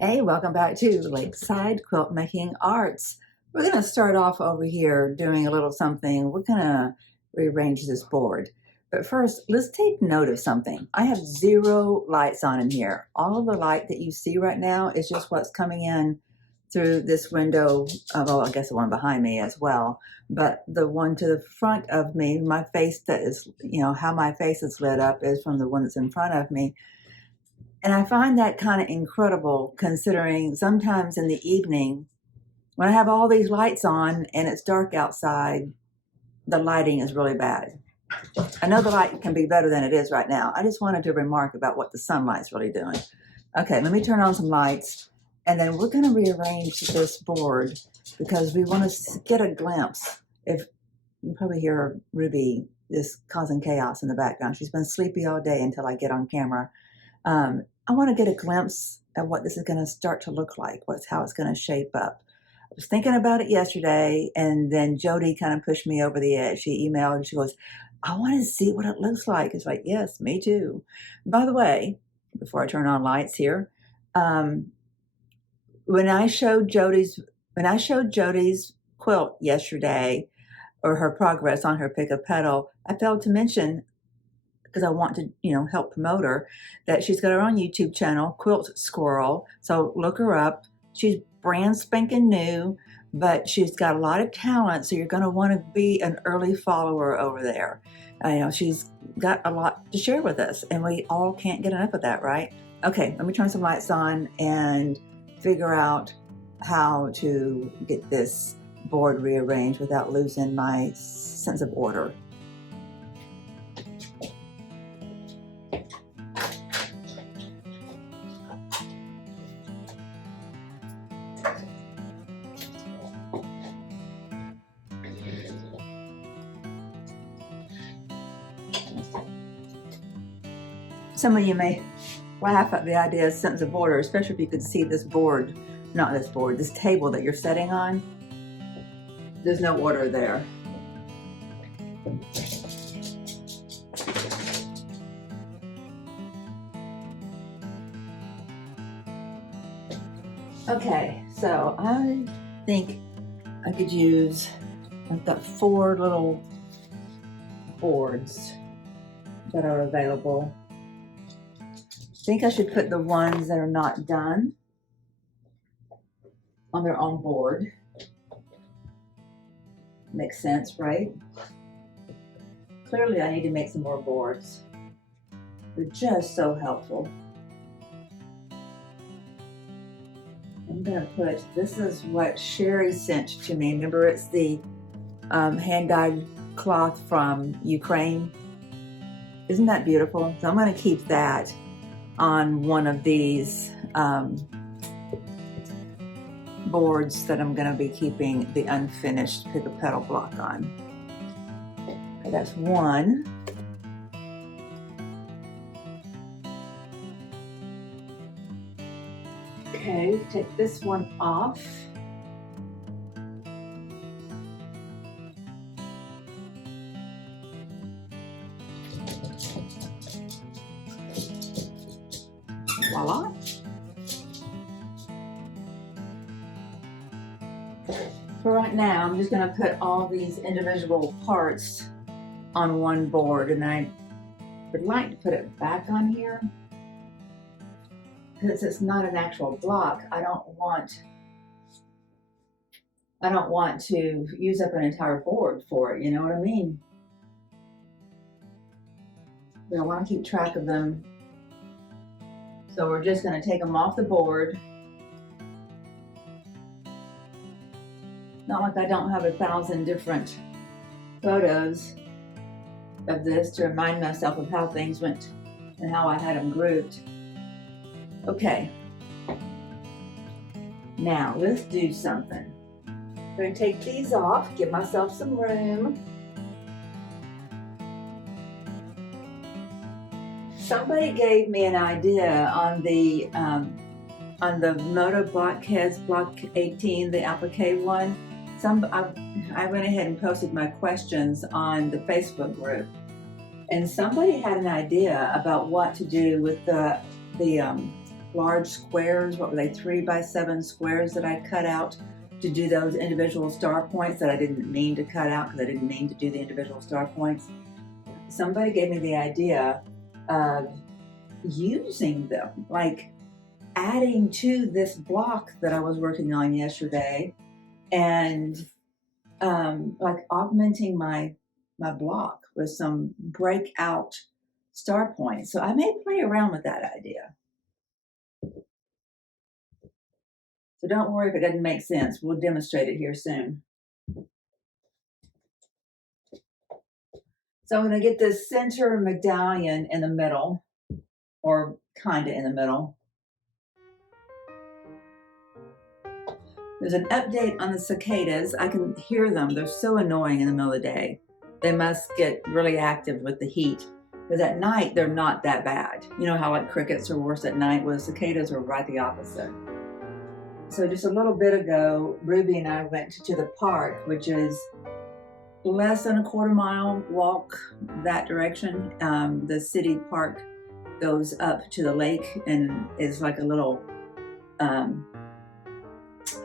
Hey, welcome back to Lakeside Quilt Making Arts. We're going to start off over here doing a little something. We're going to rearrange this board. But first, let's take note of something. I have 0 lights on in here. All of the light that you see right now is just what's coming in through this window. Well, I guess the one behind me as well. But the one to the front of me, my face that is, how my face is lit up is from the one that's in front of me. And I find that kind of incredible, considering sometimes in the evening, when I have all these lights on and it's dark outside, the lighting is really bad. I know the light can be better than it is right now. I just wanted to remark about what the sunlight's really doing. Okay, let me turn on some lights, and then we're going to rearrange this board because we want to get a glimpse. If you probably hear Ruby is causing chaos in the background. She's been sleepy all day until I get on camera. I want to get a glimpse at what this is going to start to look like, how it's going to shape up. I was thinking about it yesterday, and then Jody kind of pushed me over the edge. She emailed and she goes, I want to see what it looks like. It's like, yes, me too. By the way, before I turn on lights here, when I showed Jody's quilt yesterday, or her progress on her Pick A Petal, I failed to mention, because I want to, help promote her, that she's got her own YouTube channel, Quilt Squirrel. So look her up. She's brand spanking new, but she's got a lot of talent. So you're going to want to be an early follower over there. She's got a lot to share with us, and we all can't get enough of that, right? Okay, let me turn some lights on and figure out how to get this board rearranged without losing my sense of order. Some of you may laugh at the idea of sense of order, especially if you could see this table that you're setting on. There's no order there. Okay, so I think I could use, I've got 4 little boards that are available. I think I should put the ones that are not done on their own board. Makes sense, right? Clearly I need to make some more boards. They're just so helpful. I'm gonna put, this is what Sherry sent to me. Remember, it's the hand-dyed cloth from Ukraine. Isn't that beautiful? So I'm gonna keep that on one of these boards that I'm going to be keeping the unfinished Pick A Petal block on. Okay, that's one. Okay, take this one off. Voila. For right now, I'm just going to put all these individual parts on one board, and I would like to put it back on here because it's not an actual block. I don't want to use up an entire board for it, you know what I mean? But I want to keep track of them. So we're just going to take them off the board. Not like I don't have 1,000 different photos of this to remind myself of how things went and how I had them grouped. Okay. Now let's do something. I'm going to take these off, give myself some room. Somebody gave me an idea on the Moda Blockheads Block 18, the Appliqué one. I went ahead and posted my questions on the Facebook group, and somebody had an idea about what to do with the large squares. What were they, 3x7 squares that I cut out to do those individual star points that I didn't mean to cut out because I didn't mean to do the individual star points. Somebody gave me the idea of using them, like adding to this block that I was working on yesterday, and like augmenting my block with some breakout star points. So I may play around with that idea. So don't worry if it doesn't make sense. We'll demonstrate it here soon. So I'm going to get this center medallion in the middle, or kind of in the middle. There's an update on the cicadas. I can hear them. They're so annoying in the middle of the day. They must get really active with the heat. Because at night, they're not that bad. You know how like crickets are worse at night? Well, the cicadas are right the opposite. So just a little bit ago, Ruby and I went to the park, which is less than a quarter-mile walk that direction. The city park goes up to the lake and is like a little, I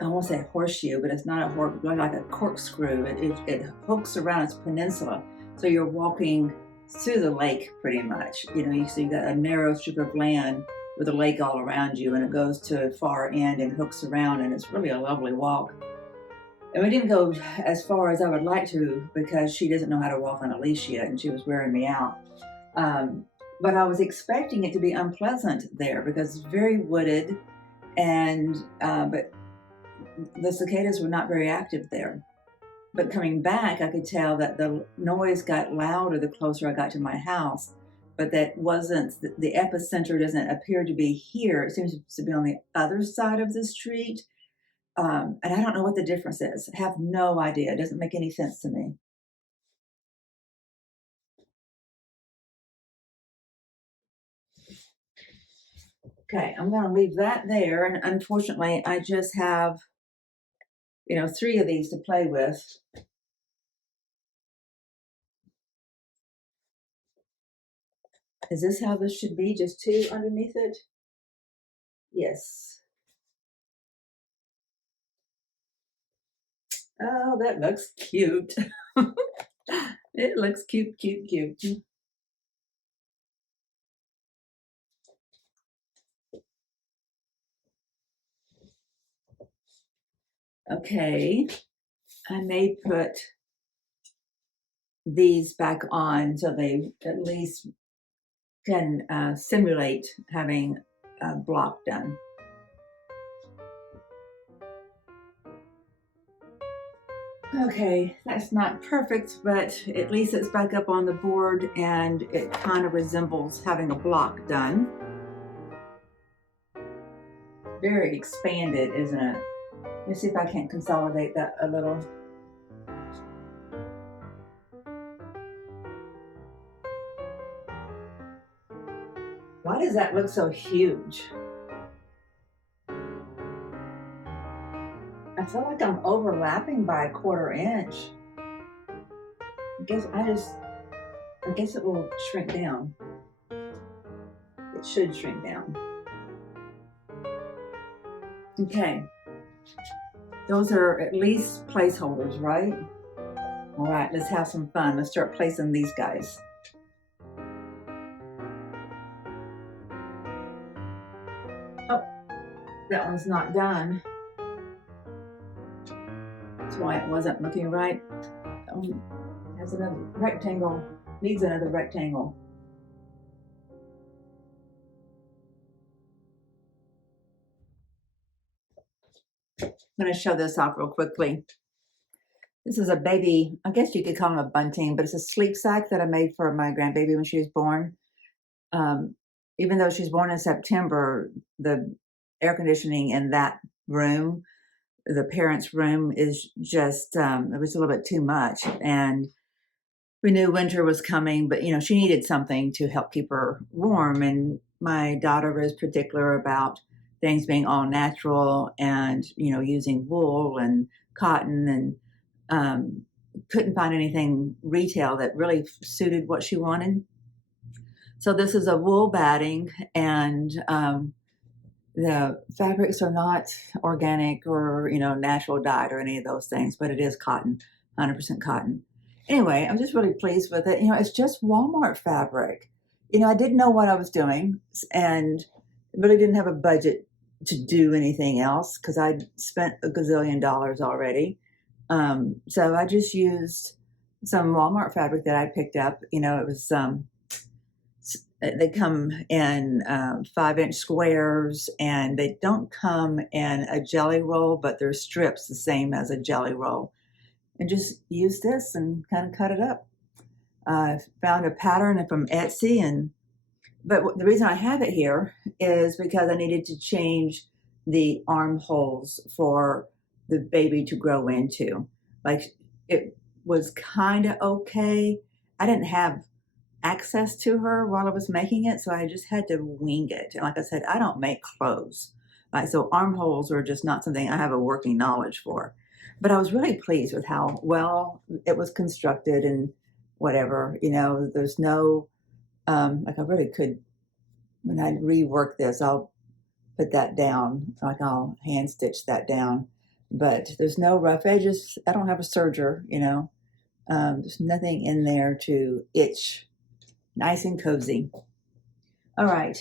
won't say horseshoe, but it's not like a corkscrew. It hooks around its peninsula. So you're walking through the lake pretty much. You know, you see that a narrow strip of land with a lake all around you, and it goes to a far end and hooks around, and it's really a lovely walk. And we didn't go as far as I would like to because she doesn't know how to walk on a leash yet, and she was wearing me out. But I was expecting it to be unpleasant there because it's very wooded, and but the cicadas were not very active there. But coming back, I could tell that the noise got louder the closer I got to my house. But that wasn't, the epicenter doesn't appear to be here. It seems to be on the other side of the street. And I don't know what the difference is. I have no idea. It doesn't make any sense to me. Okay, I'm going to leave that there. And unfortunately, I just have, 3 of these to play with. Is this how this should be? Just 2 underneath it? Yes. Oh, that looks cute. It looks cute, cute, cute. Okay, I may put these back on so they at least can simulate having a block done. Okay, that's not perfect, but at least it's back up on the board and it kind of resembles having a block done. Very expanded, isn't it? Let me see if I can't consolidate that a little. Why does that look so huge? I feel like I'm overlapping by a 1/4 inch. I guess it will shrink down. It should shrink down. Okay. Those are at least placeholders, right? All right, let's have some fun. Let's start placing these guys. Oh, that one's not done. That's why it wasn't looking right. Has another rectangle, needs another rectangle. I'm going to show this off real quickly. This is a baby, I guess you could call him a bunting, but it's a sleep sack that I made for my grandbaby when she was born. Even though she's born in September, the air conditioning in that room, the parents' room, is just, it was a little bit too much. And we knew winter was coming, but, she needed something to help keep her warm. And my daughter was particular about things being all natural and, using wool and cotton, and couldn't find anything retail that really suited what she wanted. So this is a wool batting, and The fabrics are not organic or, natural dyed or any of those things, but it is cotton, 100% cotton. Anyway, I'm just really pleased with it. It's just Walmart fabric. I didn't know what I was doing and really didn't have a budget to do anything else because I'd spent a gazillion dollars already. So I just used some Walmart fabric that I picked up. It was they come in 5-inch squares, and they don't come in a jelly roll, but they're strips the same as a jelly roll. And just use this and kind of cut it up. I found a pattern from Etsy, but the reason I have it here is because I needed to change the armholes for the baby to grow into. Like, it was kind of okay. I didn't have access to her while I was making it, so I just had to wing it. And like I said, I don't make clothes. So armholes are just not something I have a working knowledge for. But I was really pleased with how well it was constructed and whatever. There's no, like I really could, when I rework this, I'll put that down, like I'll hand stitch that down. But there's no rough edges. I don't have a serger, there's nothing in there to itch. Nice and cozy. All right.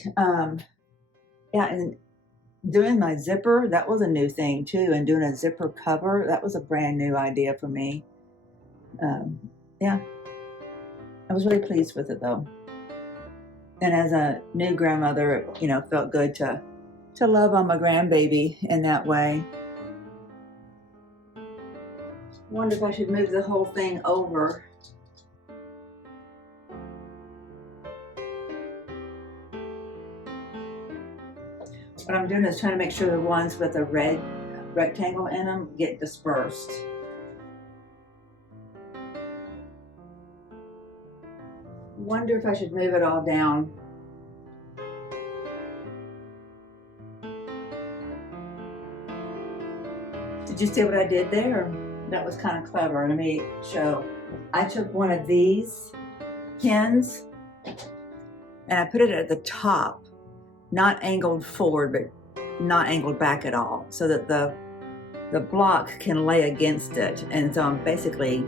Yeah, and doing my zipper, that was a new thing too. And doing a zipper cover, that was a brand new idea for me. Yeah, I was really pleased with it though. And as a new grandmother, it felt good to love on my grandbaby in that way. I wonder if I should move the whole thing over. What I'm doing is trying to make sure the ones with a red rectangle in them get dispersed. Wonder if I should move it all down. Did you see what I did there? That was kind of clever. Let me show. I took one of these pins and I put it at the top. Not angled forward, but not angled back at all, so that the block can lay against it. And so I'm basically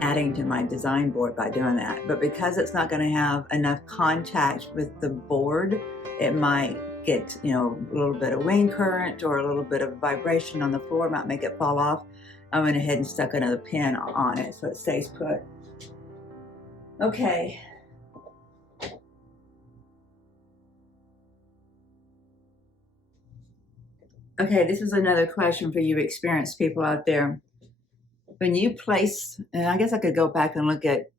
adding to my design board by doing that. But because it's not going to have enough contact with the board, it might get, a little bit of wind current or a little bit of vibration on the floor, might make it fall off. I went ahead and stuck another pin on it so it stays put. Okay. Okay, this is another question for you experienced people out there. When you place, and I guess I could go back and look at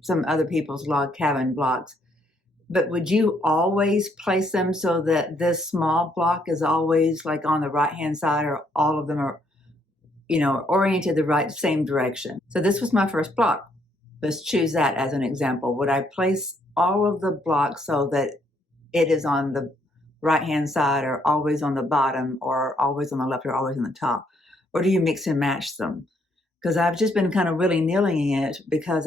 some other people's log cabin blocks, but would you always place them so that this small block is always like on the right-hand side, or all of them are, oriented the same direction? So this was my first block. Let's choose that as an example. Would I place all of the blocks so that it is on the right-hand side, or always on the bottom, or always on the left, or always on the top? Or do you mix and match them? Because I've just been kind of willy-nillying it because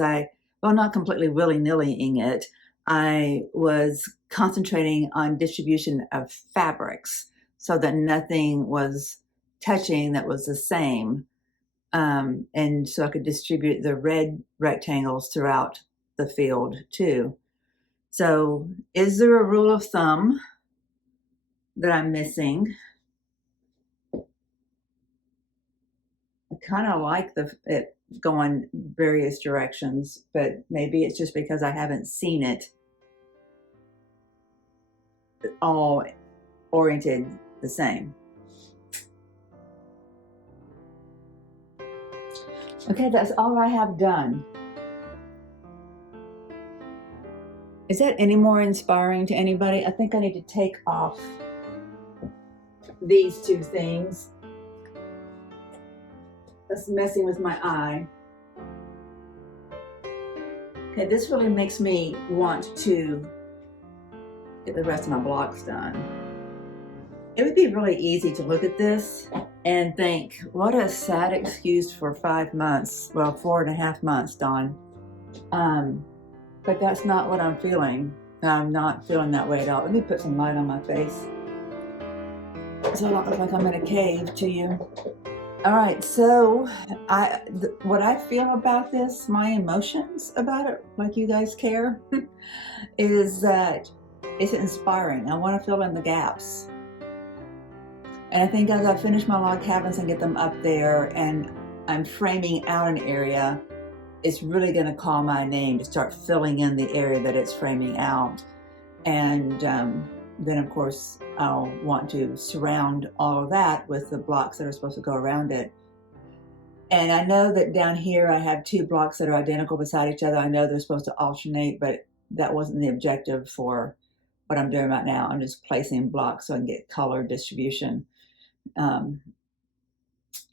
not completely willy-nillying it. I was concentrating on distribution of fabrics so that nothing was touching that was the same. And so I could distribute the red rectangles throughout the field too. So is there a rule of thumb that I'm missing? I kind of like it going various directions, but maybe it's just because I haven't seen it all oriented the same. Okay, that's all I have done. Is that any more inspiring to anybody? I think I need to take off these two things. That's messing with my eye. Okay, this really makes me want to get the rest of my blocks done. It would be really easy to look at this and think, what a sad excuse for 5 months. Well, 4.5 months, Dawn. But that's not what I'm feeling. I'm not feeling that way at all. Let me put some light on my face so I don't look like I'm in a cave to you. All right, so what I feel about this, my emotions about it, like you guys care, is that it's inspiring. I want to fill in the gaps. And I think as I finish my log cabins and get them up there and I'm framing out an area, it's really going to call my name to start filling in the area that it's framing out. And then of course I'll want to surround all of that with the blocks that are supposed to go around it. And I know that down here I have two blocks that are identical beside each other. I know they're supposed to alternate, but that wasn't the objective for what I'm doing right now. I'm just placing blocks so I can get color distribution.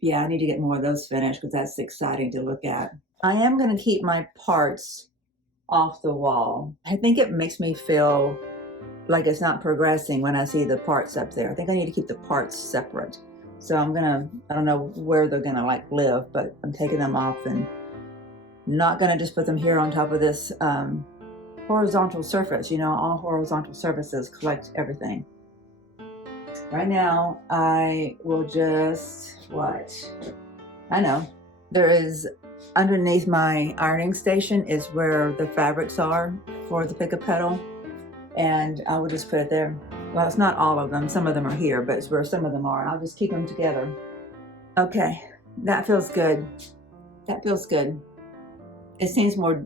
Yeah, I need to get more of those finished because that's exciting to look at. I am going to keep my parts off the wall. I think it makes me feel like it's not progressing when I see the parts up there. I think I need to keep the parts separate. So I'm gonna, I don't know where they're gonna like live, but I'm taking them off and not gonna just put them here on top of this horizontal surface. You know, all horizontal surfaces collect everything. Right now, I will just, I know, there is, underneath my ironing station is where the fabrics are for the Pick A Petal, and I will just put it there. Well, it's not all of them. Some of them are here, but it's where some of them are. I'll just keep them together. Okay, that feels good. That feels good. It seems more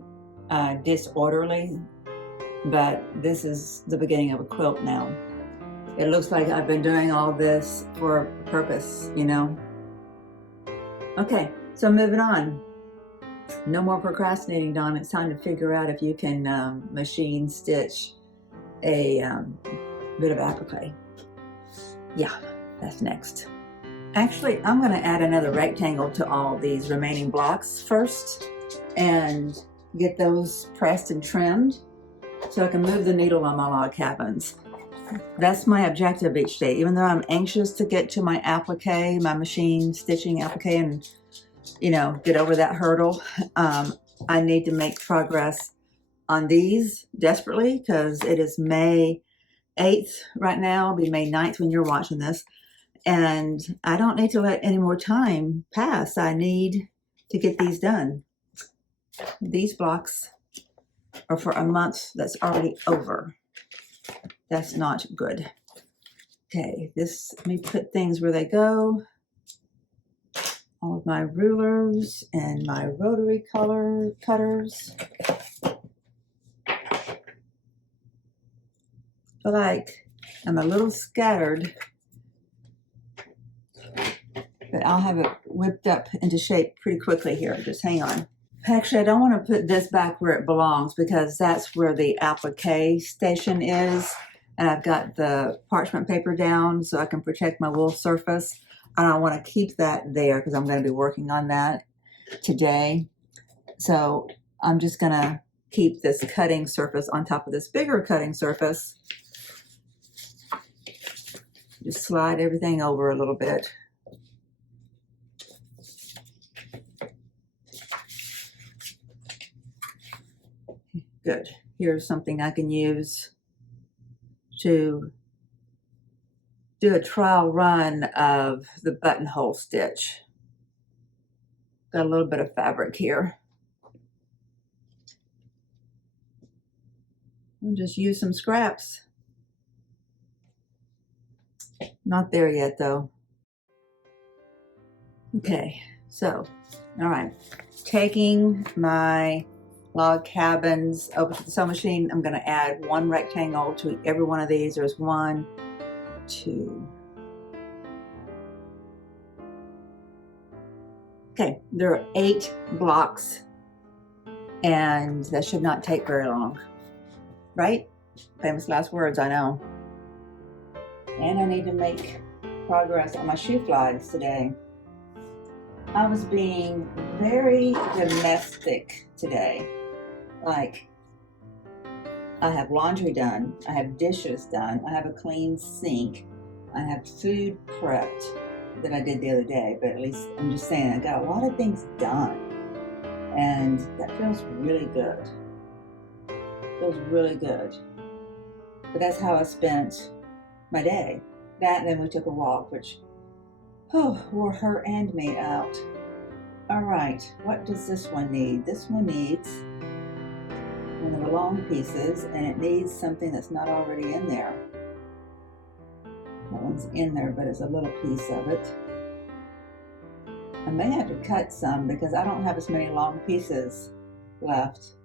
disorderly, but this is the beginning of a quilt now. It looks like I've been doing all this for a purpose, you know? Okay, so moving on. No more procrastinating, Dawn. It's time to figure out if you can machine stitch a bit of applique. Yeah, that's next. Actually, I'm going to add another rectangle to all these remaining blocks first and get those pressed and trimmed so I can move the needle on my log cabins. That's my objective each day. Even though I'm anxious to get to my applique, my machine stitching applique, and you know, get over that hurdle, I need to make progress on these desperately because it is May 8th right now. It'll be May 9th when you're watching this. And I don't need to let any more time pass. I need to get these done. These blocks are for a month that's already over. That's not good. Okay, let me put things where they go. All of my rulers and my rotary color cutters. I feel like I'm a little scattered, but I'll have it whipped up into shape pretty quickly here. Just hang on. Actually, I don't want to put this back where it belongs because that's where the applique station is. And I've got the parchment paper down so I can protect my wool surface. And I want to keep that there because I'm going to be working on that today. So I'm just going to keep this cutting surface on top of this bigger cutting surface. Just slide everything over a little bit. Good. Here's something I can use to do a trial run of the buttonhole stitch. Got a little bit of fabric here. I'll just use some scraps. Not there yet though. Okay, so, all right. Taking my log cabins over to the sewing machine, I'm gonna add one rectangle to every one of these. There's 1, 2. Okay, there are 8 blocks and that should not take very long, right? Famous last words, I know. And I need to make progress on my shoe flies today. I was being very domestic today. Like, I have laundry done, I have dishes done, I have a clean sink, I have food prepped that I did the other day, but at least I'm just saying I got a lot of things done. And that feels really good. Feels really good. But that's how I spent my day. That, and then we took a walk, which wore her and me out. All right, what does this one need? This one needs one of the long pieces, and it needs something that's not already in there. That one's in there, but it's a little piece of it. I may have to cut some because I don't have as many long pieces left.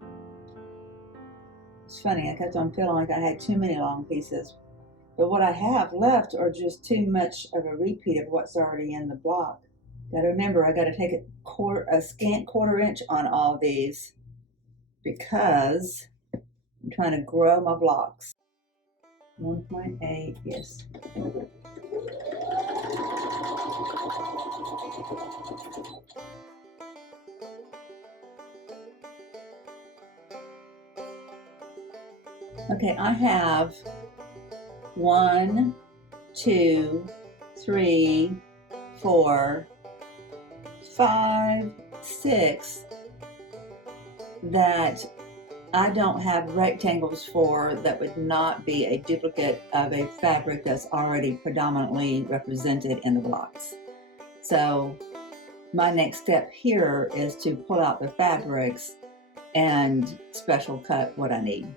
It's funny, I kept on feeling like I had too many long pieces, but what I have left are just too much of a repeat of what's already in the block. Gotta remember, I gotta take a scant quarter inch on all these because I'm trying to grow my blocks. 1.8, yes. Okay, I have 1, 2, 3, 4, 5, 6 that I don't have rectangles for that would not be a duplicate of a fabric that's already predominantly represented in the blocks. So my next step here is to pull out the fabrics and special cut what I need.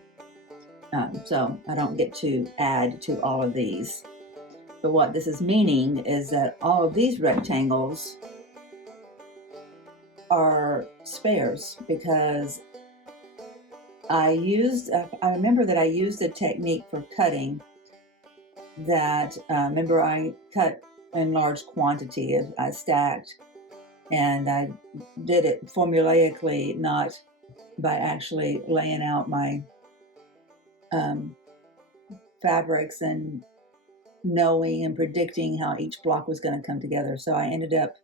So I don't get to add to all of these. But what this is meaning is that all of these rectangles are spares because I remember that I used a technique for cutting that, remember I cut in large quantity. I stacked, and I did it formulaically, not by actually laying out my fabrics and knowing and predicting how each block was going to come together. So I ended up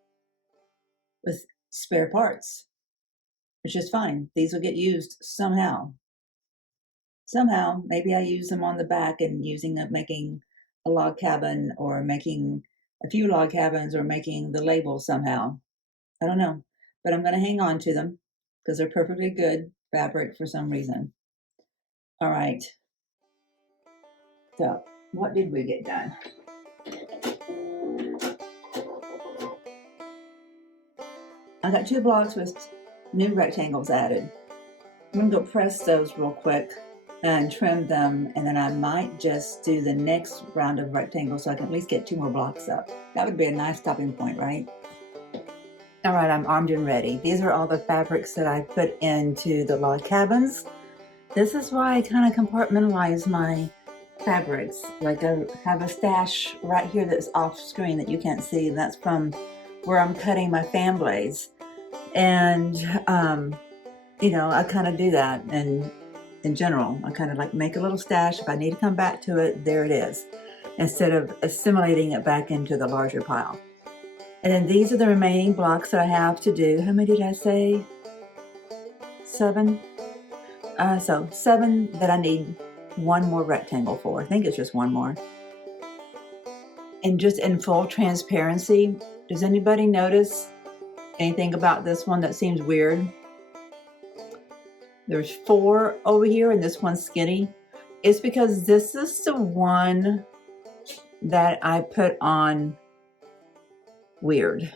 with spare parts, which is fine. These will get used somehow. Somehow, maybe I use them on the back and making a log cabin or making a few log cabins or making the label somehow. I don't know, but I'm going to hang on to them because they're perfectly good fabric for some reason. All right. So what did we get done? I got 2 blocks with new rectangles added. I'm going to go press those real quick and trim them, and then I might just do the next round of rectangles so I can at least get 2 more blocks up. That would be a nice stopping point, right? All right, I'm armed and ready. These are all the fabrics that I put into the log cabins. This is why I kind of compartmentalize my fabrics. Like I have a stash right here that's off screen that you can't see. That's from where I'm cutting my fan blades. And, you know, I kind of do that. And in general, I kind of like make a little stash. If I need to come back to it, there it is, instead of assimilating it back into the larger pile. And then these are the remaining blocks that I have to do. How many did I say? 7? So 7 that I need 1 more rectangle for. I think it's just 1 more. And just in full transparency, does anybody notice anything about this one that seems weird? There's 4 over here and this one's skinny. It's because this is the one that I put on weird.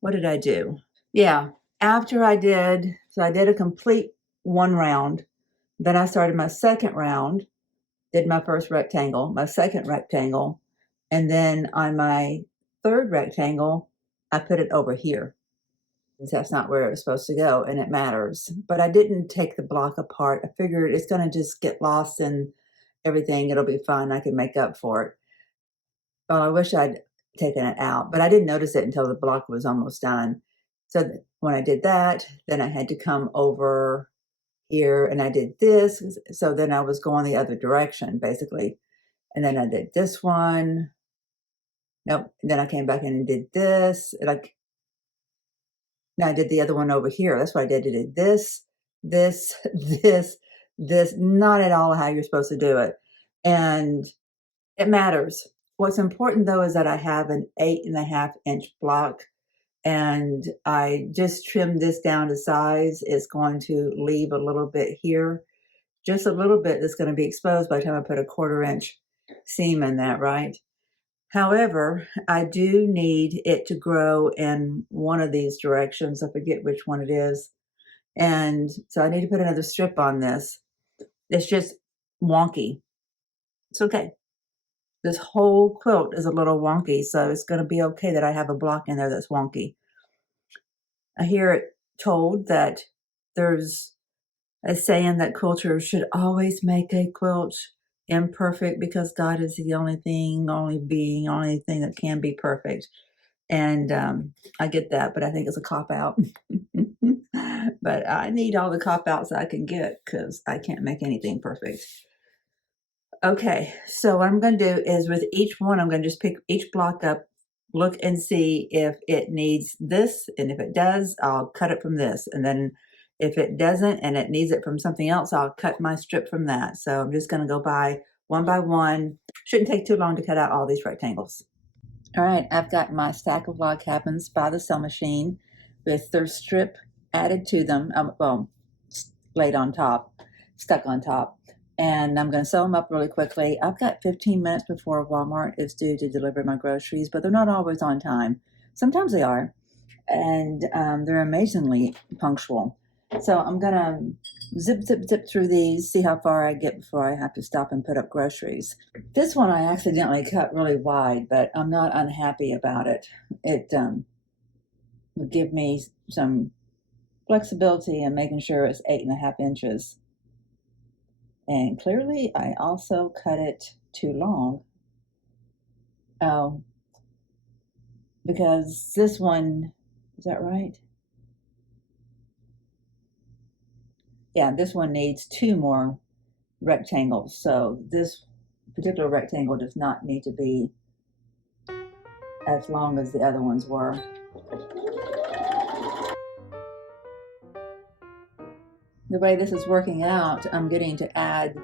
What did I do? Yeah, after I did a complete 1 round. Then I started my second round, did my first rectangle, my second rectangle, and then on my third rectangle, I put it over here. That's not where it was supposed to go, and it matters. But I didn't take the block apart. I figured it's going to just get lost in everything. It'll be fun. I can make up for it. Well, I wish I'd taken it out, but I didn't notice it until the block was almost done. So when I did that, then I had to come over here and I did this. So then I was going the other direction, basically. And then I did this one. Nope. And then I came back in and did this. Like, now I did the other one over here. That's what I did. I did this, this, this. Not at all how you're supposed to do it. And it matters. What's important though is that I have an 8.5 inch block, and I just trimmed this down to size. It's going to leave a little bit here just a little bit that's going to be exposed by the time I put a 1/4 inch seam in that, right? However, I do need it to grow in one of these directions. I forget which one it is. And so I need to put another strip on this. It's just wonky. It's okay. This whole quilt is a little wonky, so it's going to be okay that I have a block in there that's wonky. I hear it told that there's a saying that quilters should always make a quilt imperfect because God is the only thing, only being, only thing that can be perfect. And I get that, but I think it's a cop-out. But I need all the cop-outs I can get because I can't make anything perfect. Okay, so what I'm going to do is with each one, I'm going to just pick each block up, look and see if it needs this, and if it does, I'll cut it from this. And then if it doesn't and it needs it from something else, I'll cut my strip from that. So I'm just going to go by one. Shouldn't take too long to cut out all these rectangles. All right, I've got my stack of log cabins by the sewing machine with their strip added to them, well, laid on top, stuck on top. And I'm going to sew them up really quickly. I've got 15 minutes before Walmart is due to deliver my groceries, but they're not always on time. Sometimes they are, and they're amazingly punctual. So I'm going to zip through these, see how far I get before I have to stop and put up groceries. This one I accidentally cut really wide, but I'm not unhappy about it. It would give me some flexibility in making sure it's 8.5 inches. And clearly I also cut it too long. Oh, because this one, is that right? Yeah, this one needs 2 more rectangles. So this particular rectangle does not need to be as long as the other ones were. The way this is working out, I'm getting to add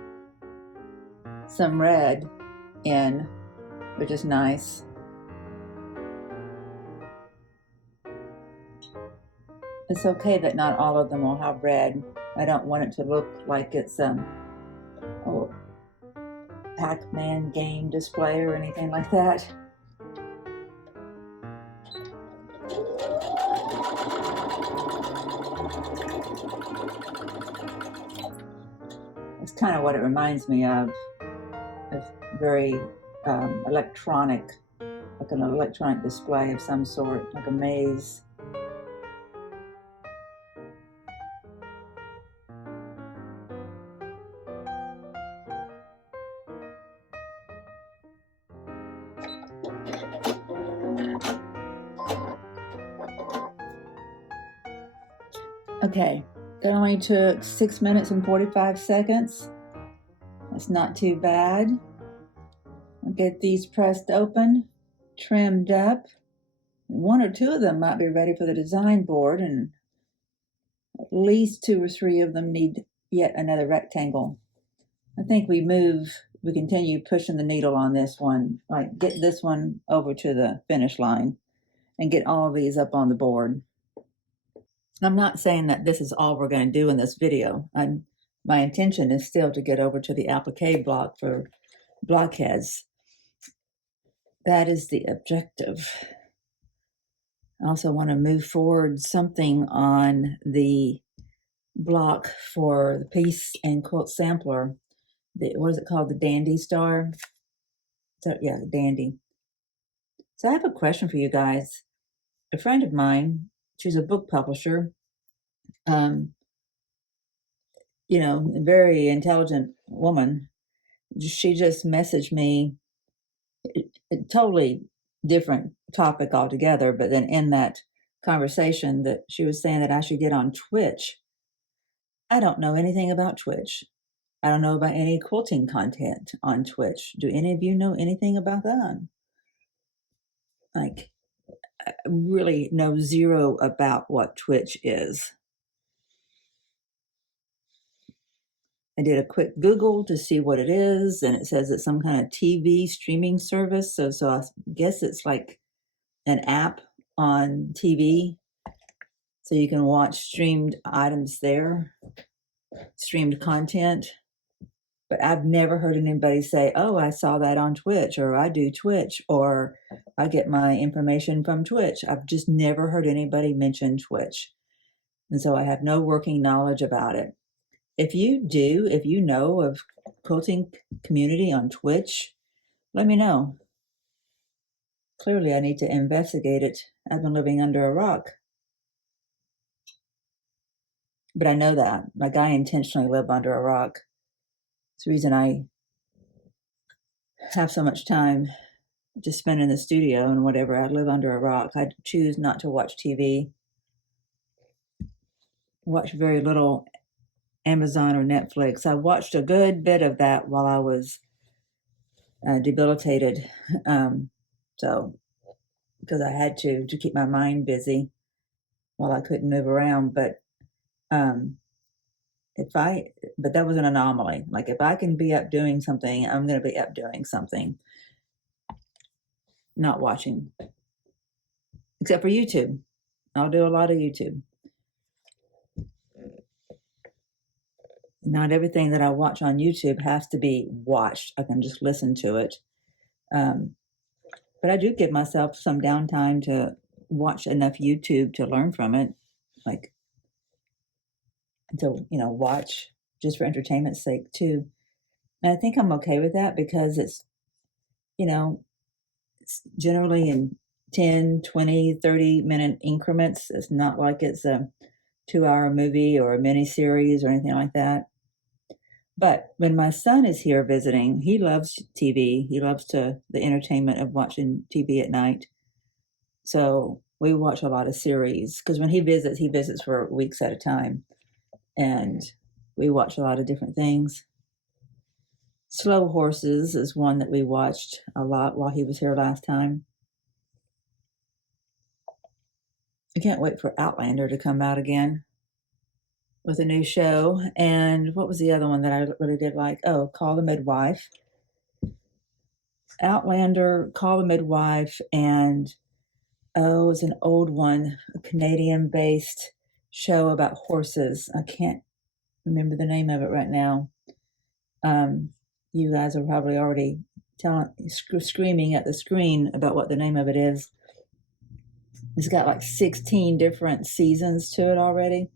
some red in, which is nice. It's okay that not all of them will have red. I don't want it to look like it's a Pac-Man game display or anything like that. It's kind of what it reminds me of. It's very electronic, like an electronic display of some sort, like a maze. Okay, that only took 6 minutes and 45 seconds. That's not too bad. I'll get these pressed open, trimmed up. 1 or 2 of them might be ready for the design board, and at least 2 or 3 of them need yet another rectangle. I think we continue pushing the needle on this one, like get this one over to the finish line and get all of these up on the board. I'm not saying that this is all we're going to do in this video. My intention is still to get over to the applique block for blockheads. That is the objective. I also want to move forward something on the block for the Piece and Quilt Sampler. What is it called? The Dandy Star? So, yeah, Dandy. So I have a question for you guys. A friend of mine, she's a book publisher, a very intelligent woman. She just messaged me, a totally different topic altogether, but then in that conversation that she was saying that I should get on Twitch. I don't know anything about Twitch. I don't know about any quilting content on Twitch. Do any of you know anything about that? Like, I really know zero about what Twitch is. I did a quick Google to see what it is, and it says it's some kind of TV streaming service. So I guess it's like an app on TV, so you can watch streamed items there, streamed content. But I've never heard anybody say, oh, I saw that on Twitch, or I do Twitch, or I get my information from Twitch. I've just never heard anybody mention Twitch. And so I have no working knowledge about it. If you know of quilting community on Twitch, let me know. Clearly, I need to investigate it. I've been living under a rock. But I know that. Like, I intentionally live under a rock. It's the reason I have so much time to spend in the studio and whatever. I live under a rock. I choose not to watch TV. Watch very little Amazon or Netflix. I watched a good bit of that while I was debilitated. So, because I had to keep my mind busy while I couldn't move around. But but that was an anomaly. Like, if I can be up doing something, I'm going to be up doing something, not watching, except for YouTube. I'll do a lot of YouTube. Not everything that I watch on YouTube has to be watched. I can just listen to it. But I do give myself some downtime to watch enough YouTube to learn from it, like, to, watch just for entertainment's sake too. And I think I'm okay with that because it's generally in 10, 20, 30-minute increments. It's not like it's a 2-hour movie or a mini-series or anything like that. But when my son is here visiting, he loves TV. He loves the entertainment of watching TV at night. So we watch a lot of series because when he visits for weeks at a time. And we watch a lot of different things. Slow Horses is one that we watched a lot while he was here last time. I can't wait for Outlander to come out again with a new show. And what was the other one that I really did like? Oh, Call the Midwife. Outlander, Call the Midwife, and it's an old one, a Canadian-based show about horses. I can't remember the name of it right now. You guys are probably already screaming at the screen about what the name of it is. It's got like 16 different seasons to it already.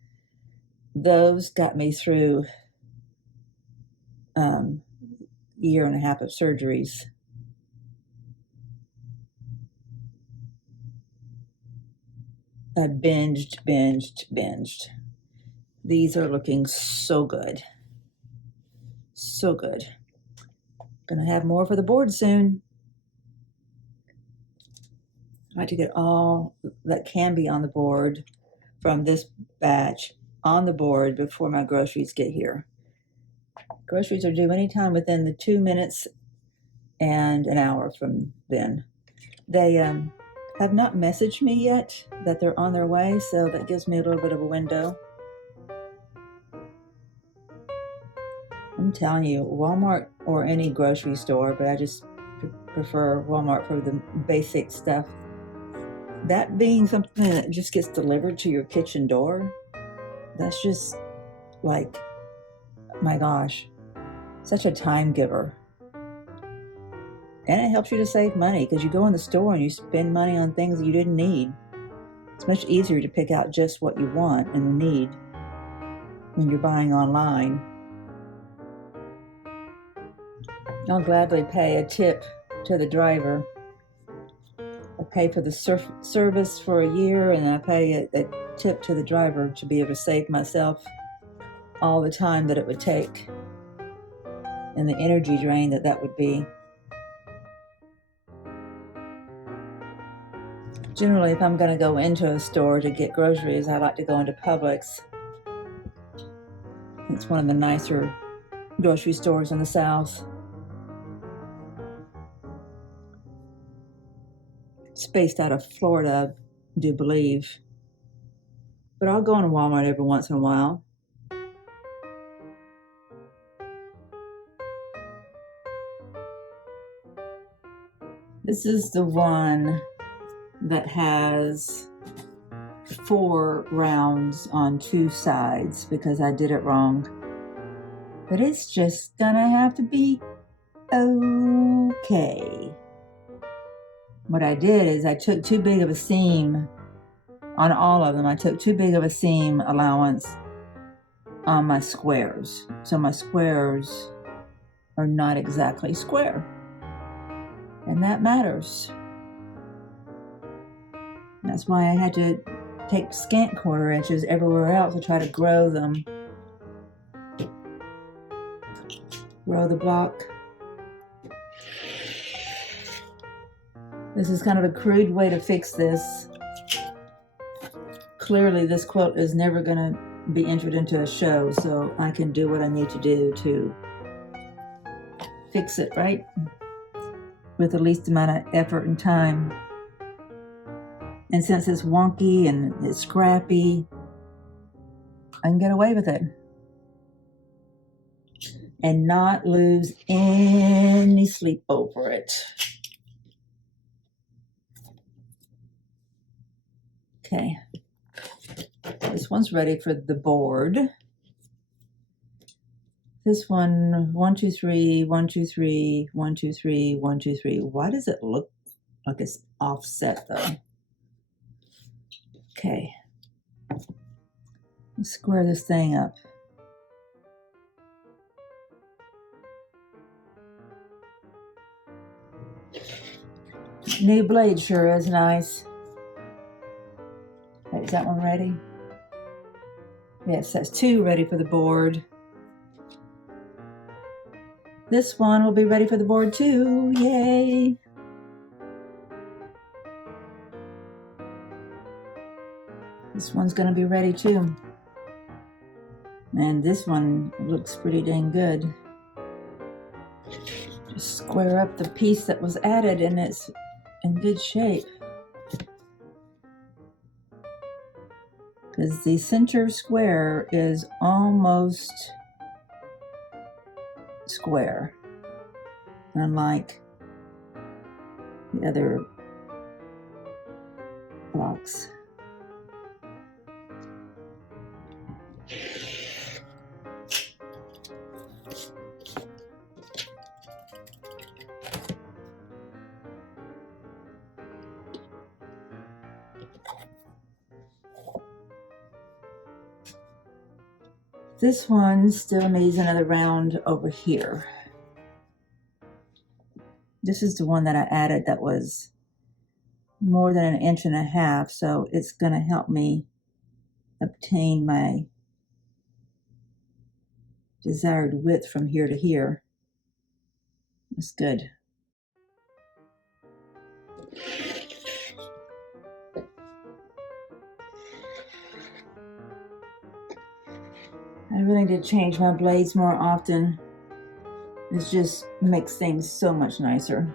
Those got me through year and a half of surgeries. I binged. These are looking so good. So good. Gonna have more for the board soon. I like to get all that can be on the board from this batch on the board before my groceries get here. Groceries are due anytime within the 2 minutes and an hour from then. They have not messaged me yet that they're on their way, so that gives me a little bit of a window. I'm telling you, Walmart or any grocery store, but I just prefer Walmart for the basic stuff. That being something that just gets delivered to your kitchen door, that's just like, my gosh, such a time giver. And it helps you to save money because you go in the store and you spend money on things that you didn't need. It's much easier to pick out just what you want and need when you're buying online. I'll gladly pay a tip to the driver. I pay for the service for a year, and I pay a tip to the driver to be able to save myself all the time that it would take and the energy drain that would be. Generally, if I'm going to go into a store to get groceries, I like to go into Publix. It's one of the nicer grocery stores in the South. It's based out of Florida, I do believe. But I'll go into Walmart every once in a while. This is the one that has 4 rounds on 2 sides because I did it wrong. but it's just gonna have to be okay. What I did is I took too big of a seam on all of them. I took too big of a seam allowance on my squares. So my squares are not exactly square. And that matters. That's why I had to take scant 1/4 inches everywhere else to try to grow them. Grow the block. This is kind of a crude way to fix this. Clearly this quilt is never going to be entered into a show, so I can do what I need to do to fix it, right? With the least amount of effort and time. And since it's wonky and it's scrappy, I can get away with it. And not lose any sleep over it. Okay. This one's ready for the board. This one, 1, 2, 3, 1, 2, 3, 1, 2, 3, 1, 2, 3. Why does it look like it's offset though? Okay. Let's square this thing up. New blade sure is nice. Wait, is that one ready? Yes, that's 2 ready for the board. This one will be ready for the board too. Yay! This one's gonna be ready too. And this one looks pretty dang good. Just square up the piece that was added and it's in good shape. Because the center square is almost square, unlike the other blocks. This one still needs another round over here. This is the one that I added that was more than 1.5 inches, so it's going to help me obtain my desired width from here to here. That's good. I really did change my blades more often. It just makes things so much nicer.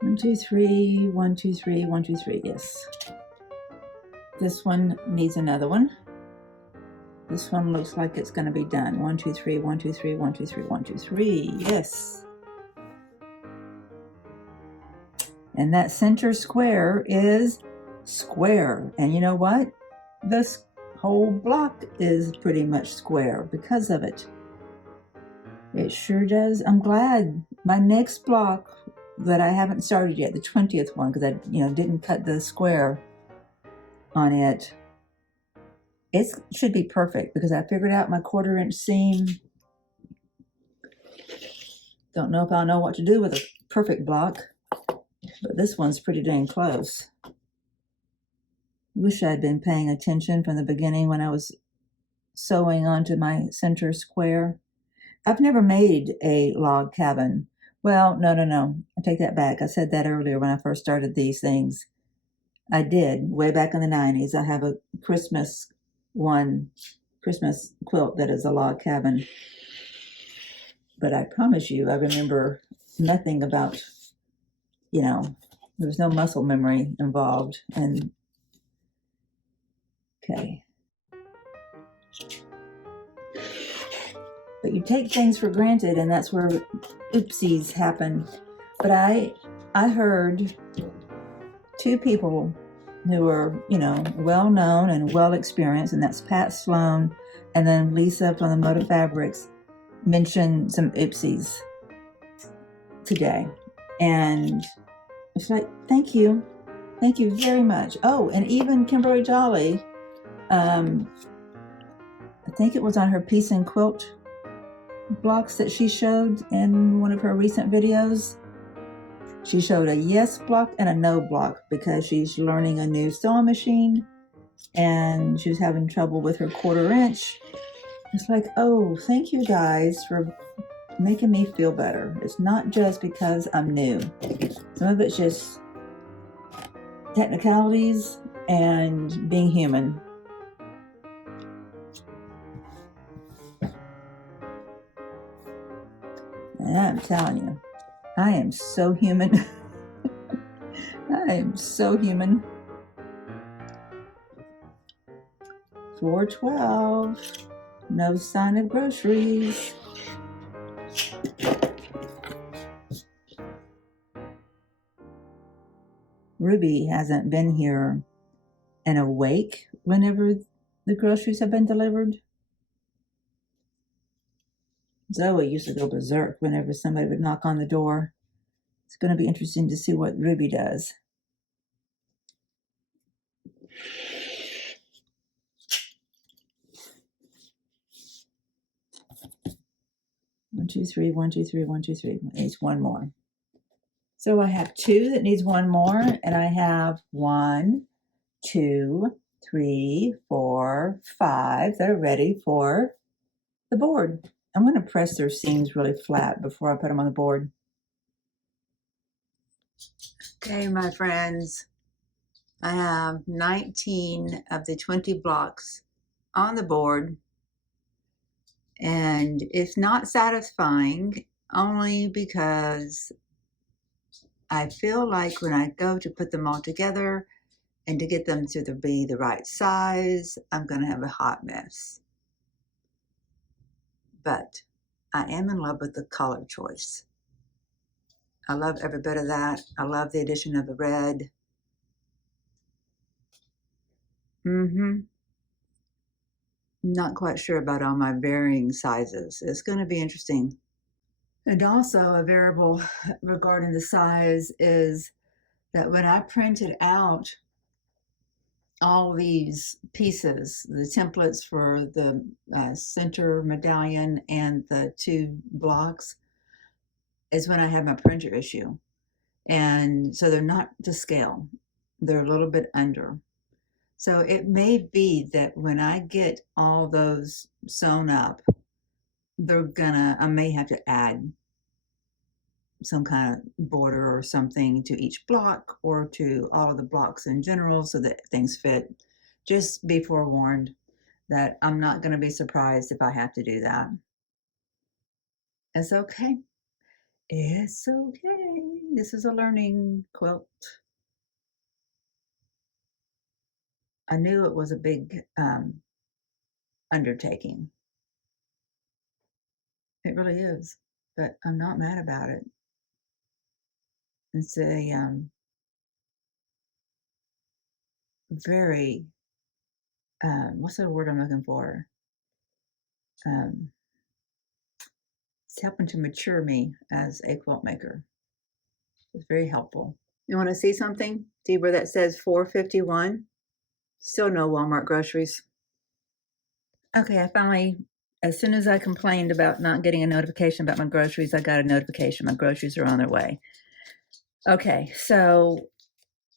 One, 2, 3, 1, 2, 3, 1, 2, 3, yes. This one needs another one. This one looks like it's going to be done. 1, 2, 3, 1, 2, 3, 1, 2, 3, 1, 2, 3, yes. And that center square is square. And you know what? This whole block is pretty much square because of it. It sure does. I'm glad. My next block that I haven't started yet, the 20th one, because I didn't cut the square on it. It should be perfect because I figured out my 1/4 inch seam. Don't know if I'll know what to do with a perfect block, but this one's pretty dang close. Wish I'd been paying attention from the beginning when I was sewing onto my center square. I've never made a log cabin. Well, no. I take that back. I said that earlier when I first started these things. I did, way back in the 90s. I have a Christmas one Christmas quilt that is a log cabin. But I promise you, I remember nothing about, there was no muscle memory involved. And okay. But you take things for granted, and that's where oopsies happen. But I heard two people who are, well known and well experienced, and that's Pat Sloan and then Lisa from the Moda Fabrics, mention some oopsies today. And it's like, thank you very much. Oh, and even Kimberly Jolly, I think it was on her Piece and Quilt blocks that she showed in one of her recent videos. She showed a yes block and a no block because she's learning a new sewing machine and she was having trouble with her 1/4 inch. It's like, oh, thank you guys for making me feel better. It's not just because I'm new. Some of it's just technicalities and being human. And I'm telling you, I am so human. I am so human. 412. No sign of groceries. Ruby hasn't been here in a week whenever the groceries have been delivered. Zoe used to go berserk whenever somebody would knock on the door. It's going to be interesting to see what Ruby does. One, two, three, 1, 2, 3, 1, 2, 3. It needs one more. So I have 2 that needs one more, and I have 1, 2, 3, 4, 5 that are ready for the board. I'm going to press their seams really flat before I put them on the board. Okay, my friends, I have 19 of the 20 blocks on the board, and it's not satisfying only because I feel like when I go to put them all together and to get them to be the right size, I'm going to have a hot mess. But I am in love with the color choice. I love every bit of that. I love the addition of the red. Not quite sure about all my varying sizes. It's going to be interesting. And also a variable regarding the size is that when I printed out all these pieces, the templates for the center medallion and the 2 blocks, is when I had my printer issue. And so they're not to scale. They're a little bit under. So it may be that when I get all those sewn up, I may have to add some kind of border or something to each block or to all of the blocks in general so that things fit. Just be forewarned that I'm not going to be surprised if I have to do that. It's okay. It's okay. This is a learning quilt. I knew it was a big undertaking. It really is, but I'm not mad about it. It's a very, what's the word I'm looking for? It's helping to mature me as a quilt maker. It's very helpful. You want to see something? See where that says 451? Still no Walmart groceries. Okay, I finally, as soon as I complained about not getting a notification about my groceries, I got a notification. My groceries are on their way. Okay, so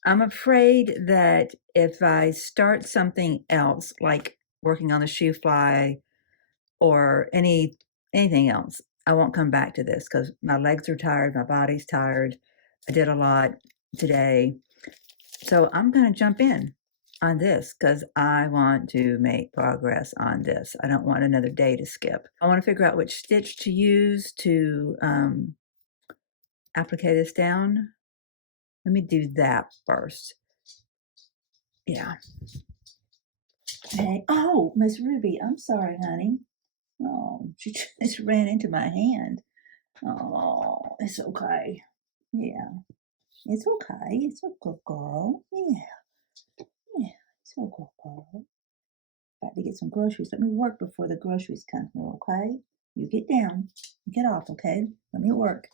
I'm afraid that if I start something else, like working on the shoe fly or anything else, I won't come back to this because my legs are tired, my body's tired. I did a lot today. So I'm going to jump in. on this because I want to make progress on this. I don't want another day to skip. I want to figure out which stitch to use to applique this down. Let me do that first. Yeah. Okay. Oh, Miss Ruby, I'm sorry, honey. Oh, she just ran into my hand. Oh, it's okay. Yeah, it's okay. It's a good girl. Yeah, yeah, it's a good girl. Got to get some groceries. Let me work before the groceries come here, okay? You get down. Get off, okay? Let me work.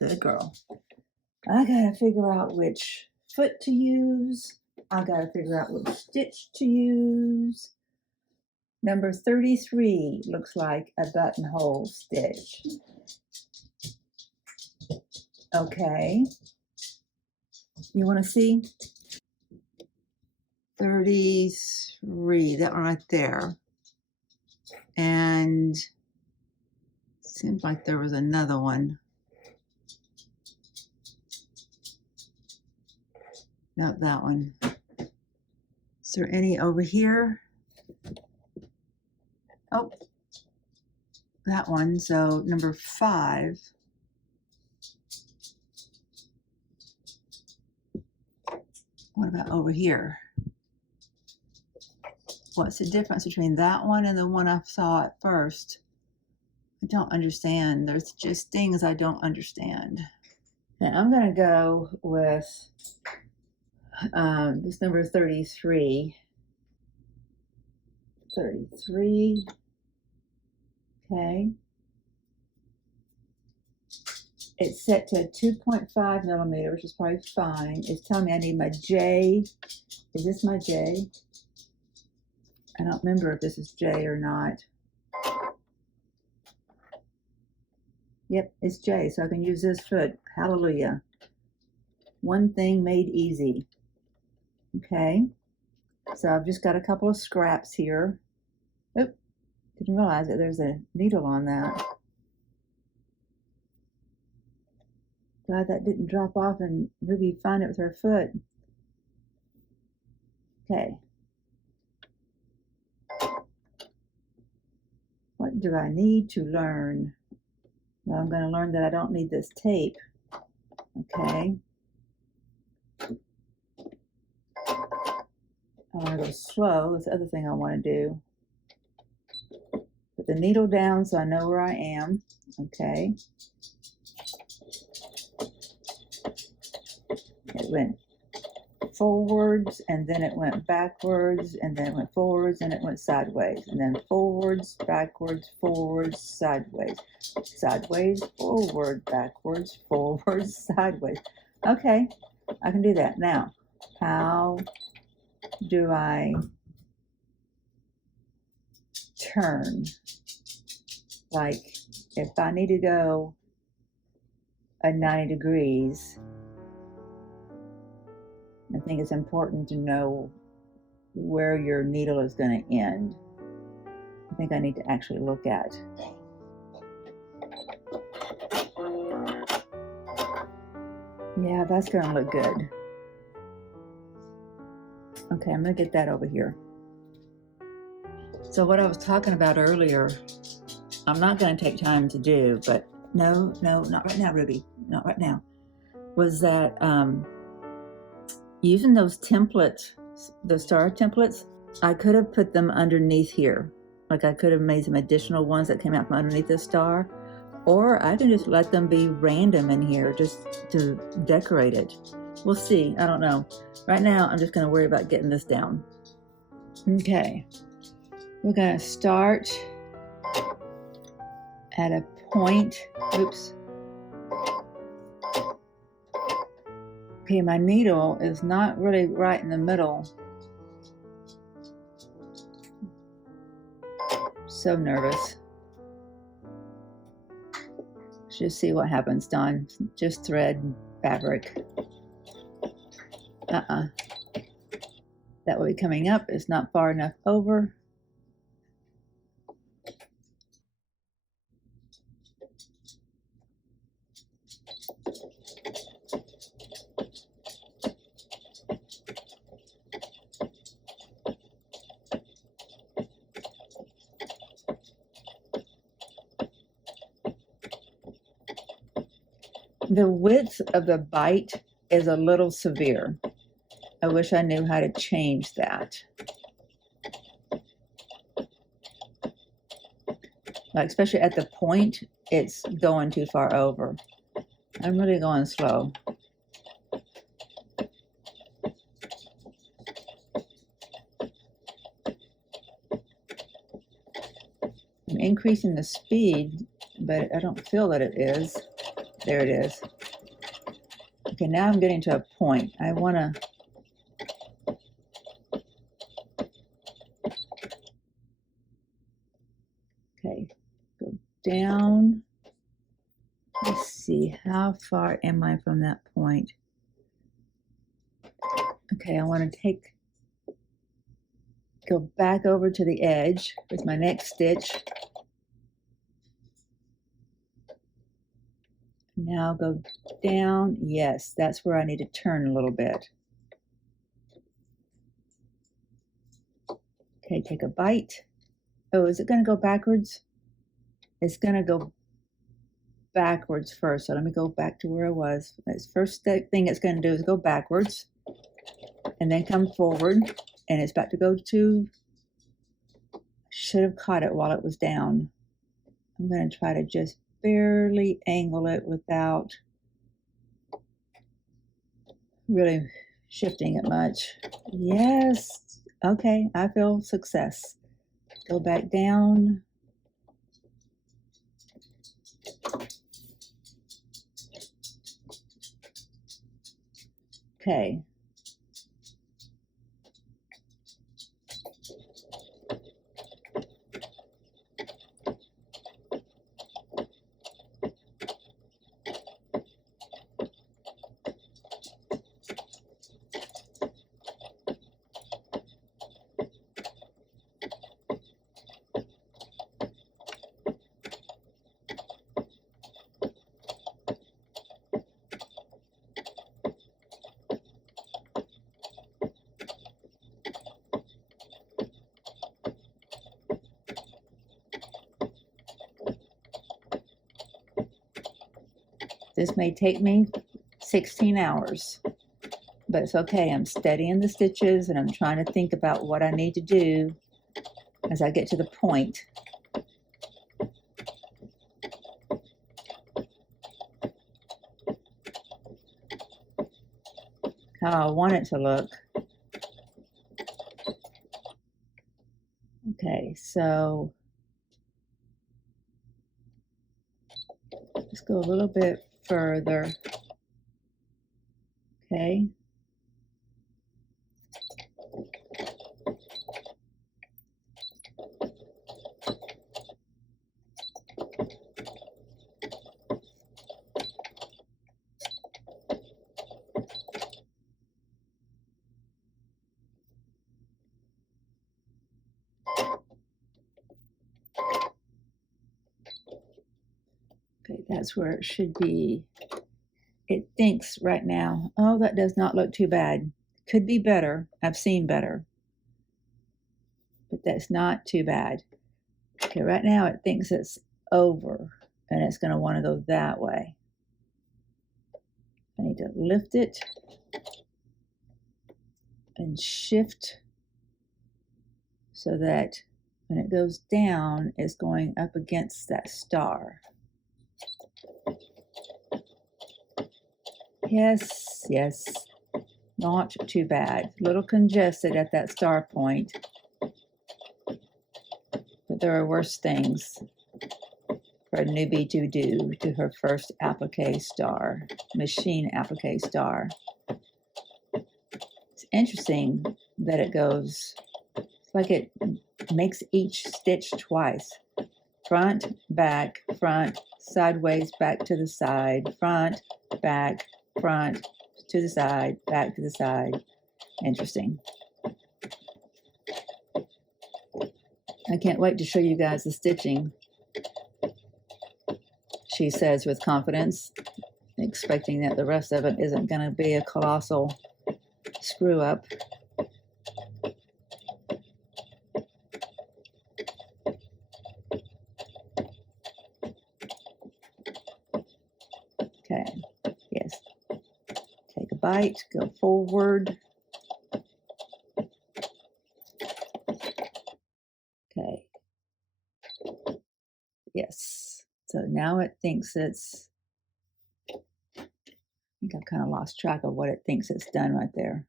Good girl. I gotta figure out which foot to use. I gotta figure out which stitch to use. Number 33 looks like a buttonhole stitch. Okay. You want to see? 33, that one right there. And seems like there was another one. Not that one. Is there any over here? Oh, that one. So number 5. What about over here? What's the difference between that one and the one I saw at first? I don't understand. There's just things I don't understand. And I'm going to go with this number 33. 33. Okay. It's set to 2.5 millimeter, which is probably fine. It's telling me I need my J. Is this my J? I don't remember if this is J or not. Yep, it's J, so I can use this foot. Hallelujah. One thing made easy. Okay, so I've just got a couple of scraps here. Oop, didn't realize that there's a needle on that. Glad that didn't drop off and Ruby find it with her foot. Okay. What do I need to learn? Well, I'm going to learn that I don't need this tape. Okay. I want to go slow. That's the other thing I want to do. Put the needle down so I know where I am. Okay. It went forwards, and then it went backwards, and then it went forwards, and it went sideways, and then forwards, backwards, forwards, sideways, sideways, forward, backwards, forwards, sideways. Okay, I can do that. Now, how do I turn? Like, if I need to go at 90 degrees, I think it's important to know where your needle is going to end. I think I need to actually look at. Yeah, that's going to look good. Okay, I'm going to get that over here. So what I was talking about earlier, I'm not going to take time to do, but no, not right now, Ruby, not right now, was that using those templates, the star templates, I could have put them underneath here. Like I could have made some additional ones that came out from underneath the star, or I can just let them be random in here just to decorate it. We'll see, I don't know. Right now, I'm just gonna worry about getting this down. Okay, we're gonna start at a point, oops. Okay, my needle is not really right in the middle. So nervous. Just see what happens, Dawn. Just thread and fabric. That will be coming up. It's not far enough over. The width of the bite is a little severe. I wish I knew how to change that. Like especially at the point, it's going too far over. I'm really going slow. I'm increasing the speed, but I don't feel that it is. There it is. Okay, now I'm getting to a point. I want to go down. Let's see, how far am I from that point? Okay, I want to go back over to the edge with my next stitch. Now go down. Yes, that's where I need to turn a little bit. Okay, take a bite. Oh, is it going to go backwards? It's going to go backwards first. So let me go back to where I was. That's first thing it's going to do is go backwards and then come forward, and it's about to go to, should have caught it while it was down. I'm going to try to just barely angle it without really shifting it much. Yes. Okay, I feel success. Go back down. Okay. This may take me 16 hours, but it's okay. I'm steadying the stitches and I'm trying to think about what I need to do as I get to the point. How I want it to look. Okay, so let's go a little bit further. Okay. Okay, that's where it should be. It thinks right now, oh, that does not look too bad. Could be better. I've seen better. But that's not too bad. Okay, right now it thinks it's over and it's going to want to go that way. I need to lift it and shift so that when it goes down, it's going up against that star. Yes, yes, not too bad. A little congested at that star point, but there are worse things for a newbie to do to her first applique star, machine applique star. It's interesting that it goes, it's like it makes each stitch twice. Front, back, front, sideways, back to the side, front, back, front, to the side, back to the side. Interesting. I can't wait to show you guys the stitching, she says with confidence, expecting that the rest of it isn't going to be a colossal screw up. Okay. bite, go forward. Okay. Yes. So now it thinks it's, I think I've kind of lost track of what it thinks it's done right there.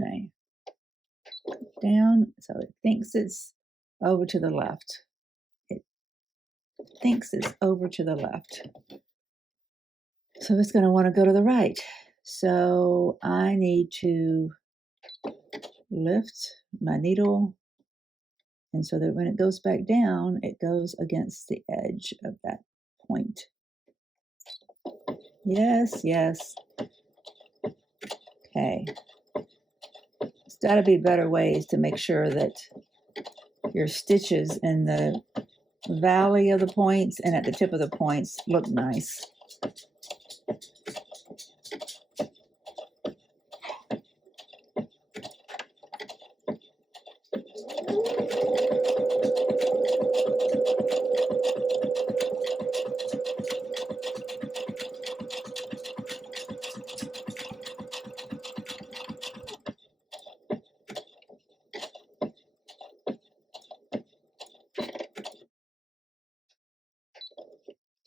Okay. Down, so it thinks it's over to the left. It thinks it's over to the left. So it's going to want to go to the right. So I need to lift my needle, and so that when it goes back down, it goes against the edge of that point. Yes, yes. Okay. There's got to be better ways to make sure that your stitches in the valley of the points and at the tip of the points look nice.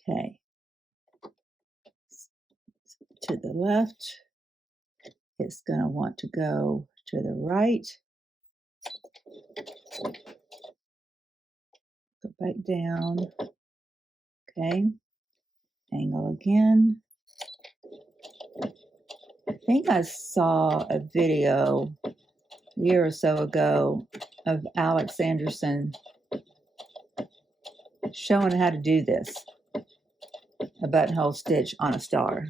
Okay. To the left. It's going to want to go to the right. Go back down. Okay. Angle again. I think I saw a video a year or so ago of Alex Anderson showing how to do this, a buttonhole stitch on a star.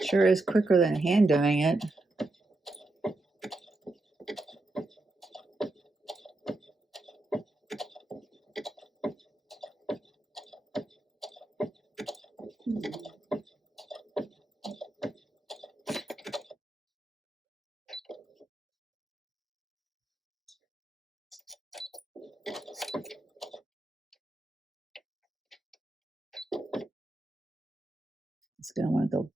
Sure is quicker than hand doing it. It's going to want to go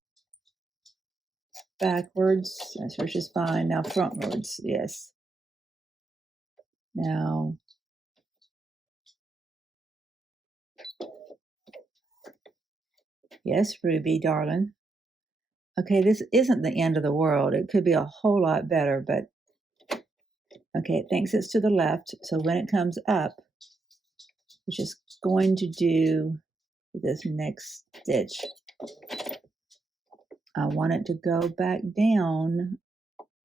backwards, which is fine. Now frontwards, yes. Now, yes, Ruby, darling. Okay, this isn't the end of the world. It could be a whole lot better, but okay, it thinks it's to the left. So when it comes up, it's just going to do this next stitch. I want it to go back down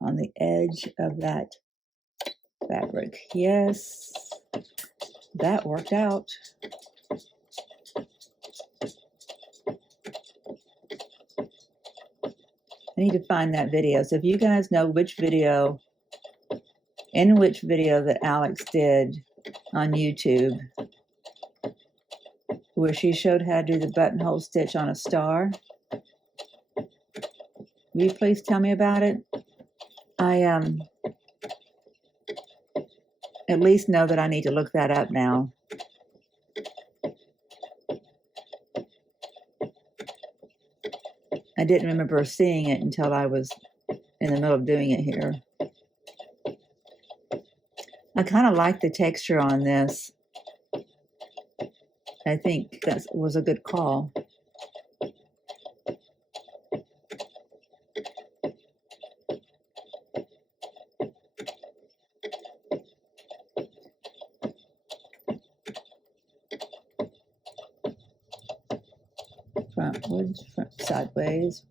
on the edge of that fabric. Yes, that worked out. I need to find that video. So if you guys know which video that Alex did on YouTube, where she showed how to do the buttonhole stitch on a star, will you please tell me about it? I at least know that I need to look that up now. I didn't remember seeing it until I was in the middle of doing it here. I kind of like the texture on this. I think that was a good call. Frontwards, sideways.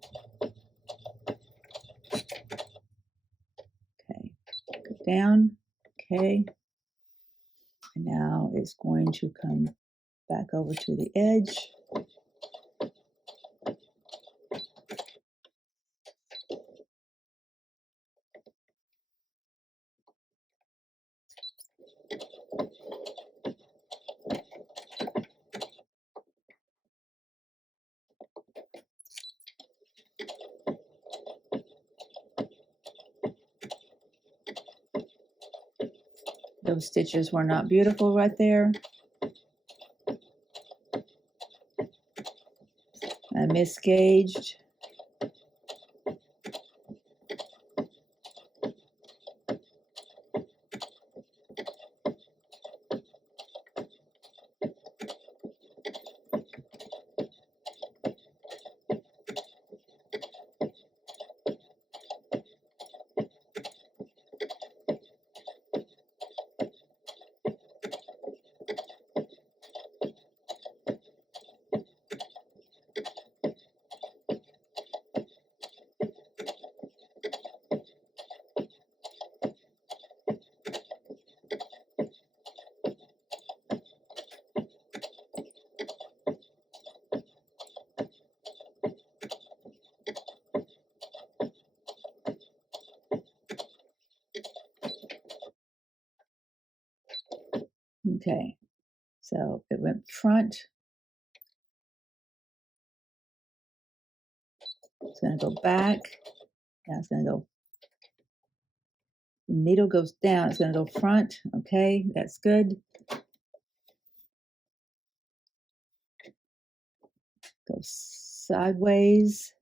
Okay, go down. Okay, and now it's going to come back over to the edge. Those stitches were not beautiful right there. I misgauged. Okay, so it went front. It's going to go back. Now it's going to go. The needle goes down. It's going to go front. Okay, that's good. Go sideways.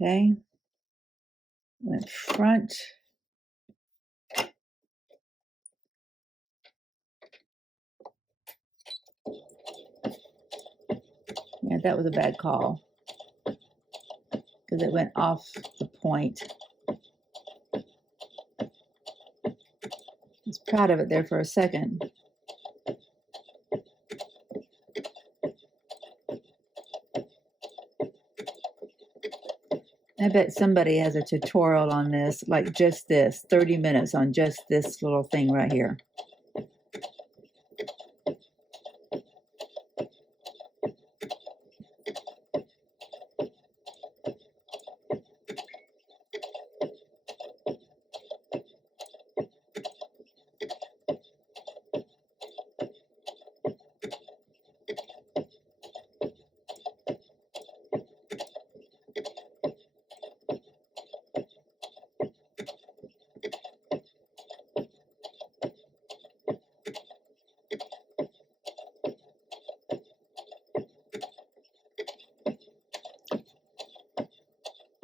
Okay. Went front. Yeah, that was a bad call because it went off the point. I was proud of it there for a second. I bet somebody has a tutorial on this, like just this, 30 minutes on just this little thing right here.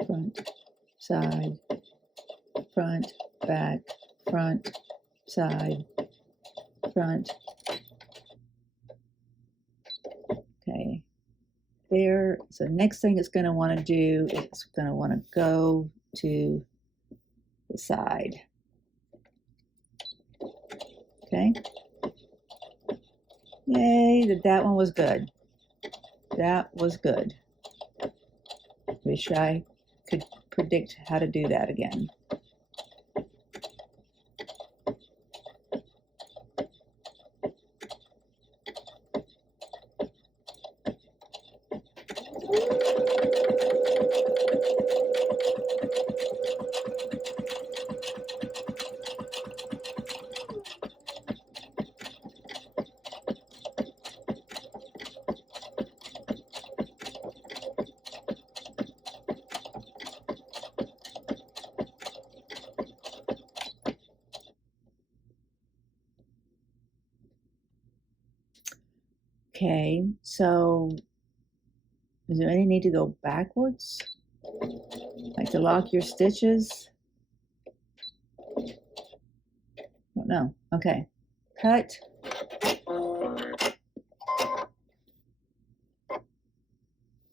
Front, side, front, back, front, side, front. Okay, there. So next thing it's going to want to do is it's going to want to go to the side. Okay. Yay, that one was good. That was good. Wish I could predict how to do that again. Okay, so is there any need to go backwards? Like to lock your stitches? Don't know. Okay, cut.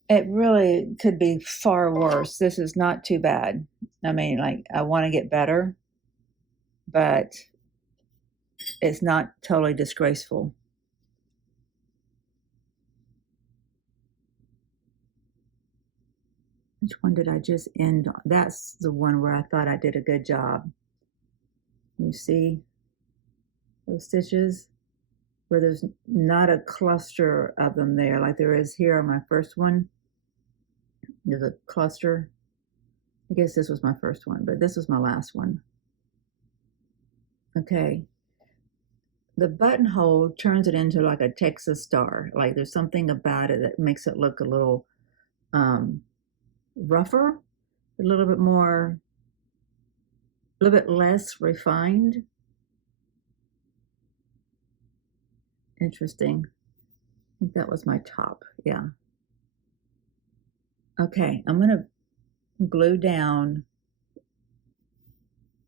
It really could be far worse. This is not too bad. I mean, like, I want to get better, but it's not totally disgraceful. Which one did I just end on? That's the one where I thought I did a good job. You see those stitches where there's not a cluster of them there like there is here on my first one. There's a cluster. I guess this was my first one, but this was my last one. Okay. The buttonhole turns it into like a Texas star. Like there's something about it that makes it look a little rougher, a little bit more, a little bit less refined. Interesting. I think that was my top. Yeah. Okay, I'm going to glue down.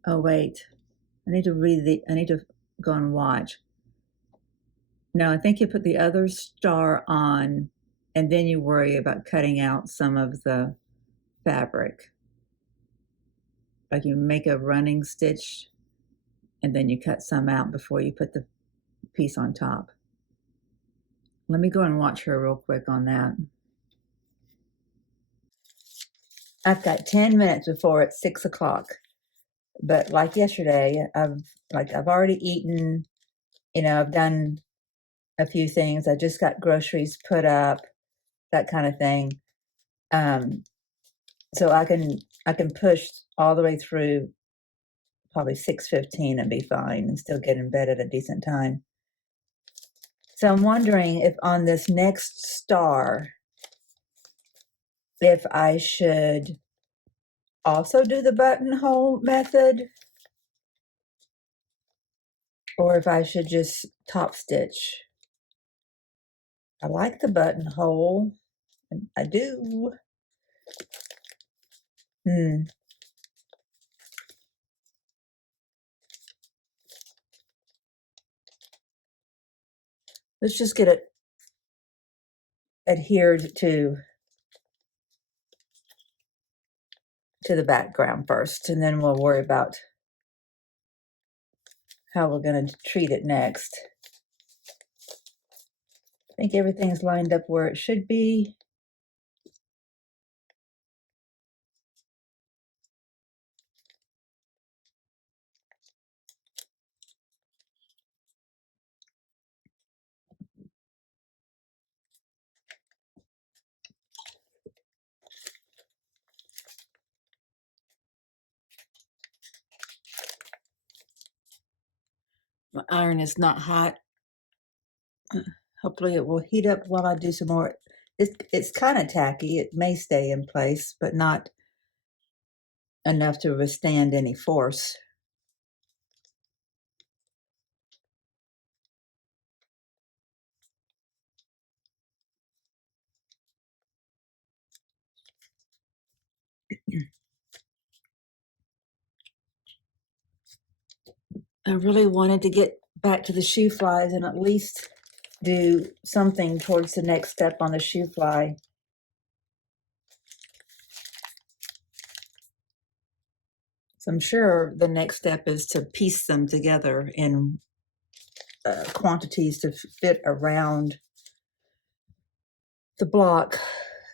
Oh, wait. I need to go and watch. No, I think you put the other star on and then you worry about cutting out some of the fabric. Like you make a running stitch and then you cut some out before you put the piece on top. Let me go and watch her real quick on that. I've got 10 minutes before it's 6 o'clock. But like yesterday, I've already eaten, I've done a few things. I just got groceries put up, that kind of thing. So I can push all the way through probably 6:15 and be fine and still get in bed at a decent time. So I'm wondering if on this next star, if I should also do the buttonhole method or if I should just top stitch. I like the buttonhole. I do. Let's just get it adhered to the background first, and then we'll worry about how we're going to treat it next. I think everything's lined up where it should be. My iron is not hot. Hopefully it will heat up while I do some more. It's kind of tacky. It may stay in place, but not enough to withstand any force. I really wanted to get back to the shoe flies and at least do something towards the next step on the shoe fly. So I'm sure the next step is to piece them together in quantities to fit around the block,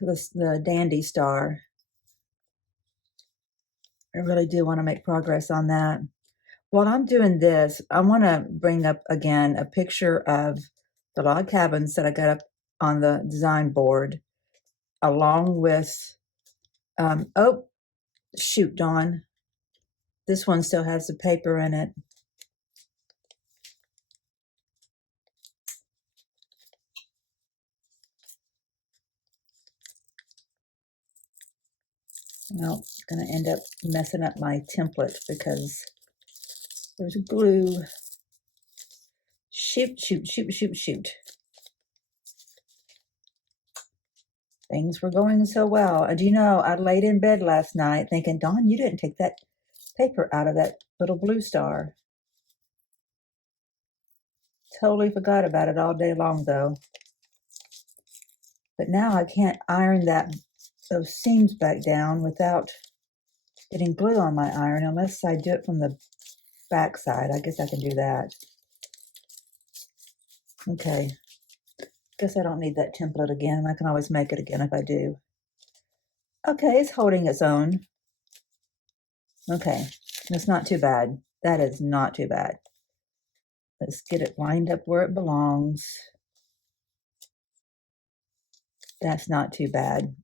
the dandy star. I really do want to make progress on that. While I'm doing this, I want to bring up again a picture of the log cabins that I got up on the design board, along with, oh, shoot, Dawn. This one still has the paper in it. Well, it's going to end up messing up my template because there's glue. Shoot, shoot, shoot, shoot, shoot. Things were going so well. And you know, I laid in bed last night thinking, Dawn, you didn't take that paper out of that little blue star. Totally forgot about it all day long though. But now I can't iron those seams back down without getting glue on my iron unless I do it from the back side. I guess I can do that. Okay. Guess I don't need that template again. I can always make it again if I do. Okay, it's holding its own. Okay, that's not too bad. That is not too bad. Let's get it lined up where it belongs. That's not too bad.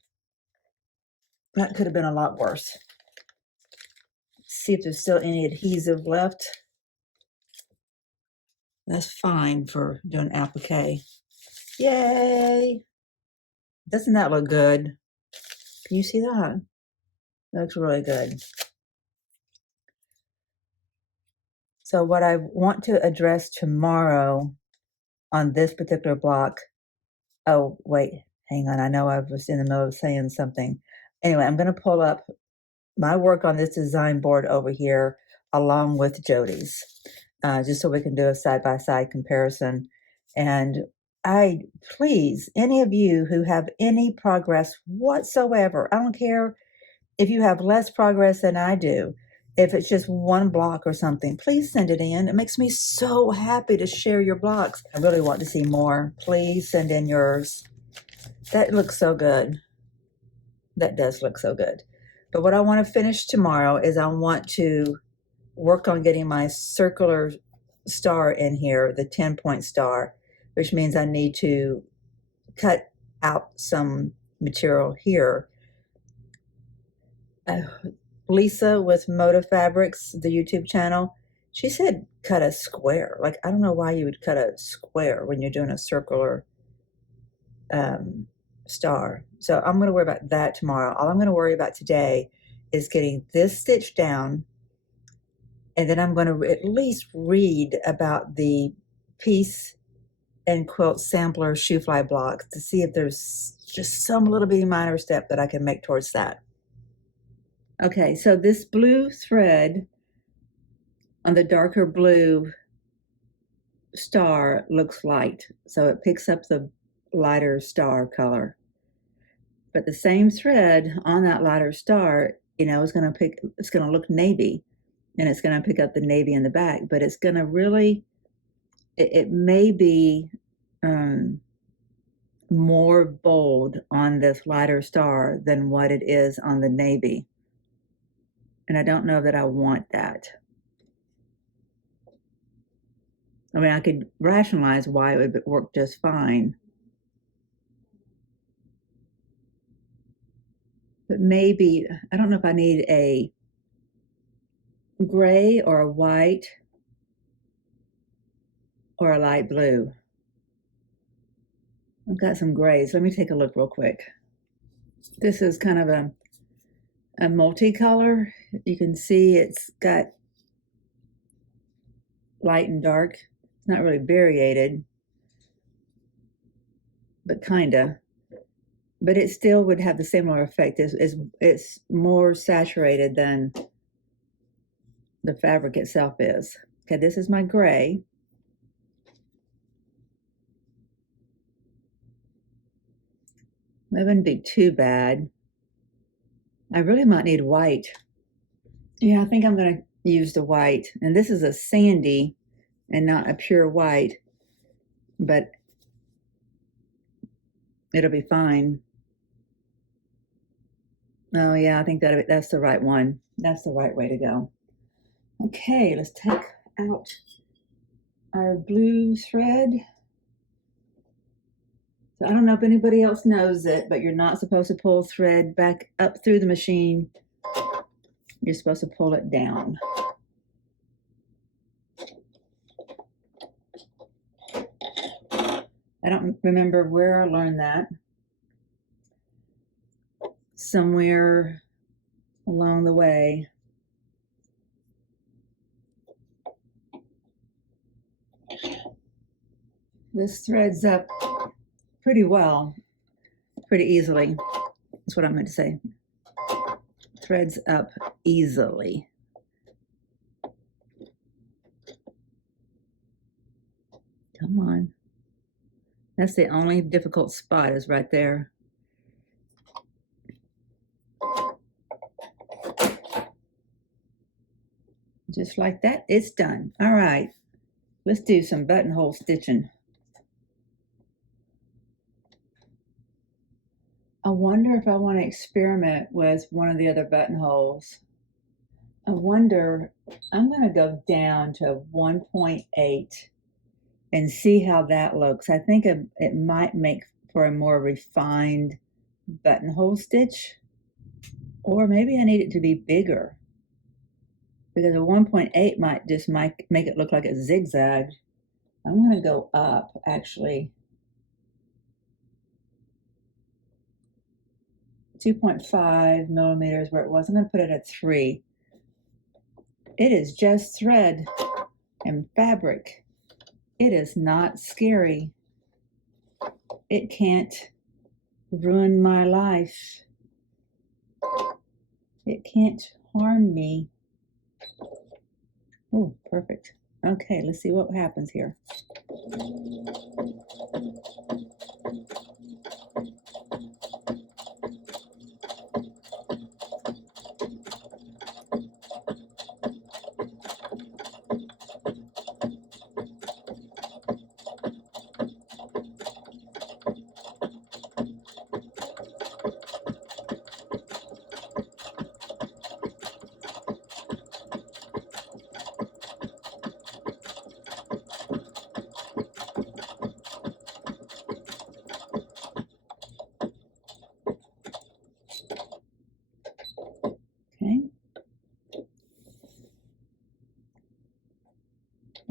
That could have been a lot worse. See if there's still any adhesive left. That's fine for doing applique. Yay! Doesn't that look good? Can you see that? That looks really good. So what I want to address tomorrow on this particular block, oh, wait, hang on. I know I was in the middle of saying something. Anyway, I'm going to pull up my work on this design board over here along with Jody's, just so we can do a side-by-side comparison. And please, any of you who have any progress whatsoever, I don't care if you have less progress than I do, if it's just one block or something, please send it in. It makes me so happy to share your blocks. I really want to see more. Please send in yours. That looks so good. That does look so good. But what I want to finish tomorrow is I want to work on getting my circular star in here, the 10-point star, which means I need to cut out some material here. Lisa with Moda Fabrics, the YouTube channel, she said cut a square. Like, I don't know why you would cut a square when you're doing a circular star. So I'm going to worry about that tomorrow. All I'm going to worry about today is getting this stitch down, and then I'm going to at least read about the Piece and Quilt Sampler shoe fly block to see if there's just some little bitty minor step that I can make towards that. Okay, so this blue thread on the darker blue star looks light, so it picks up the lighter star color. But the same thread on that lighter star, you know, it's going to look navy, and it's going to pick up the navy in the back, but it's going to really, it may be more bold on this lighter star than what it is on the navy. And I don't know that I want that. I mean, I could rationalize why it would work just fine. But maybe, I don't know if I need a gray or a white or a light blue. I've got some grays. Let me take a look real quick. This is kind of a multicolor. You can see it's got light and dark. It's not really variated, but kinda. But it still would have the similar effect. It's more saturated than the fabric itself is. Okay, this is my gray. That wouldn't be too bad. I really might need white. Yeah, I think I'm going to use the white. And this is a sandy and not a pure white, but it'll be fine. Oh yeah, I think that's the right one. That's the right way to go. Okay, let's take out our blue thread. So I don't know if anybody else knows it, but you're not supposed to pull thread back up through the machine. You're supposed to pull it down. I don't remember where I learned that. Somewhere along the way. This threads up pretty well pretty easily. That's what I meant to say. Threads up easily. Come on. That's the only difficult spot is right there. Just like that, it's done. All right, let's do some buttonhole stitching. I wonder if I want to experiment with one of the other buttonholes. I wonder, I'm going to go down to 1.8 and see how that looks. I think it might make for a more refined buttonhole stitch, or maybe I need it to be bigger, because a 1.8 might just make it look like a zigzag. I'm going to go up, actually. 2.5 millimeters where it was. I'm going to put it at 3. It is just thread and fabric. It is not scary. It can't ruin my life. It can't harm me. Oh, perfect. Okay, let's see what happens here.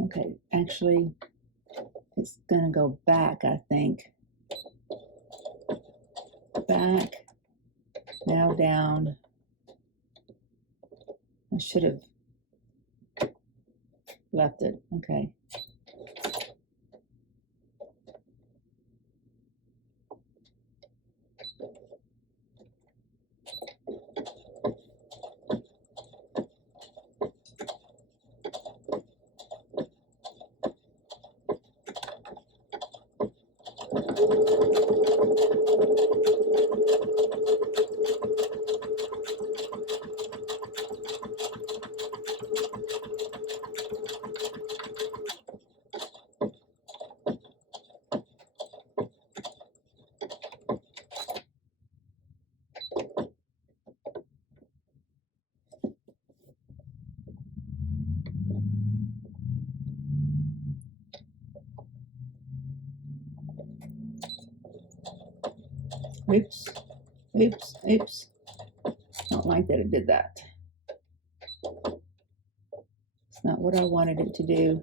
Okay, actually, it's gonna go back, I think. Back, now down. I should have left it, okay. Oops, oops, oops. Don't like that it did that. It's not what I wanted it to do.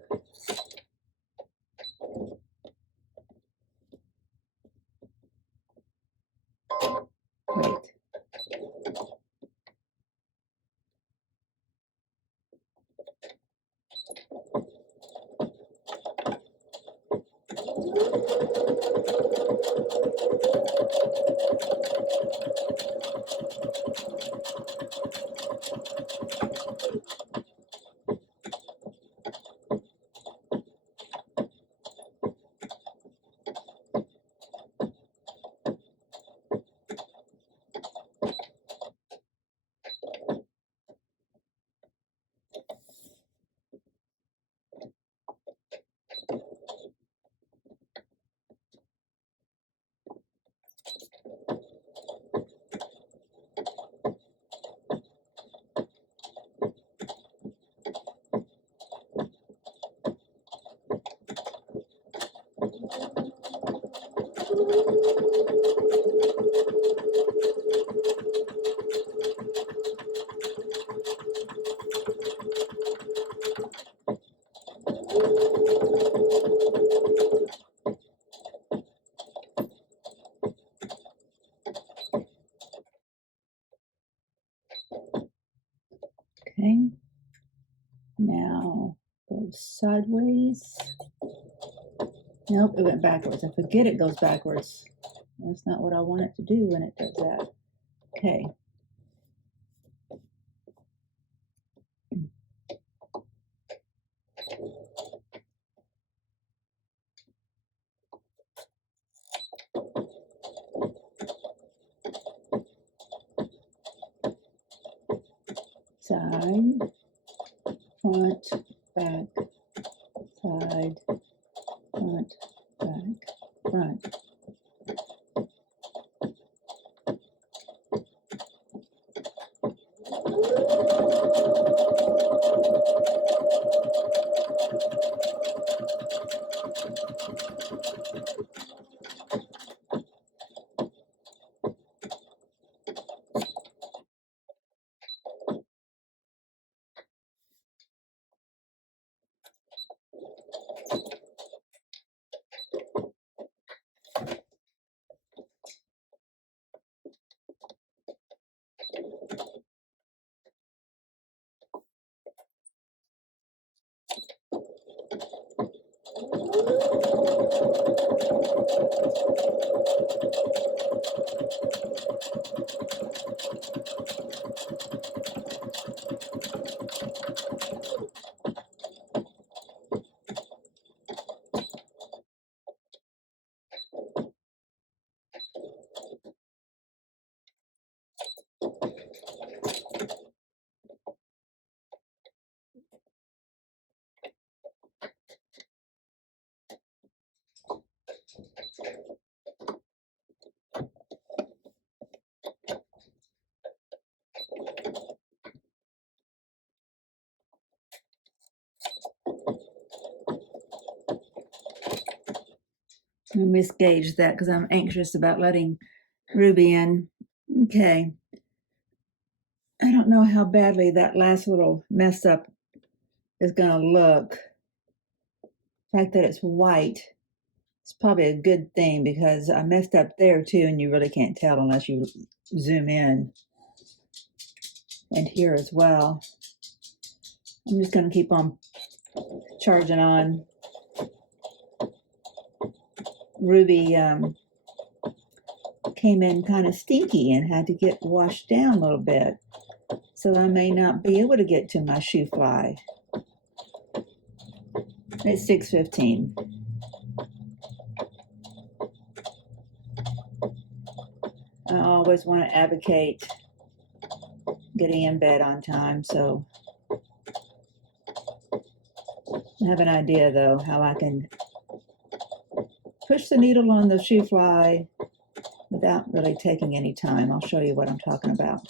Wait. Okay, now go sideways. Nope, it went backwards. I forget it goes backwards. That's not what I want it to do when it does that. Okay. Side, front, back, side, front, back, front. I misgauged that because I'm anxious about letting Ruby in. Okay. I don't know how badly that last little mess up is going to look. The fact that it's white, it's probably a good thing because I messed up there too, and you really can't tell unless you zoom in. And here as well. I'm just going to keep on charging on. Ruby came in kind of stinky and had to get washed down a little bit. So I may not be able to get to my shoe fly. It's 6:15. I always want to advocate getting in bed on time, so I have an idea though how I can push the needle on the shoe fly without really taking any time. I'll show you what I'm talking about.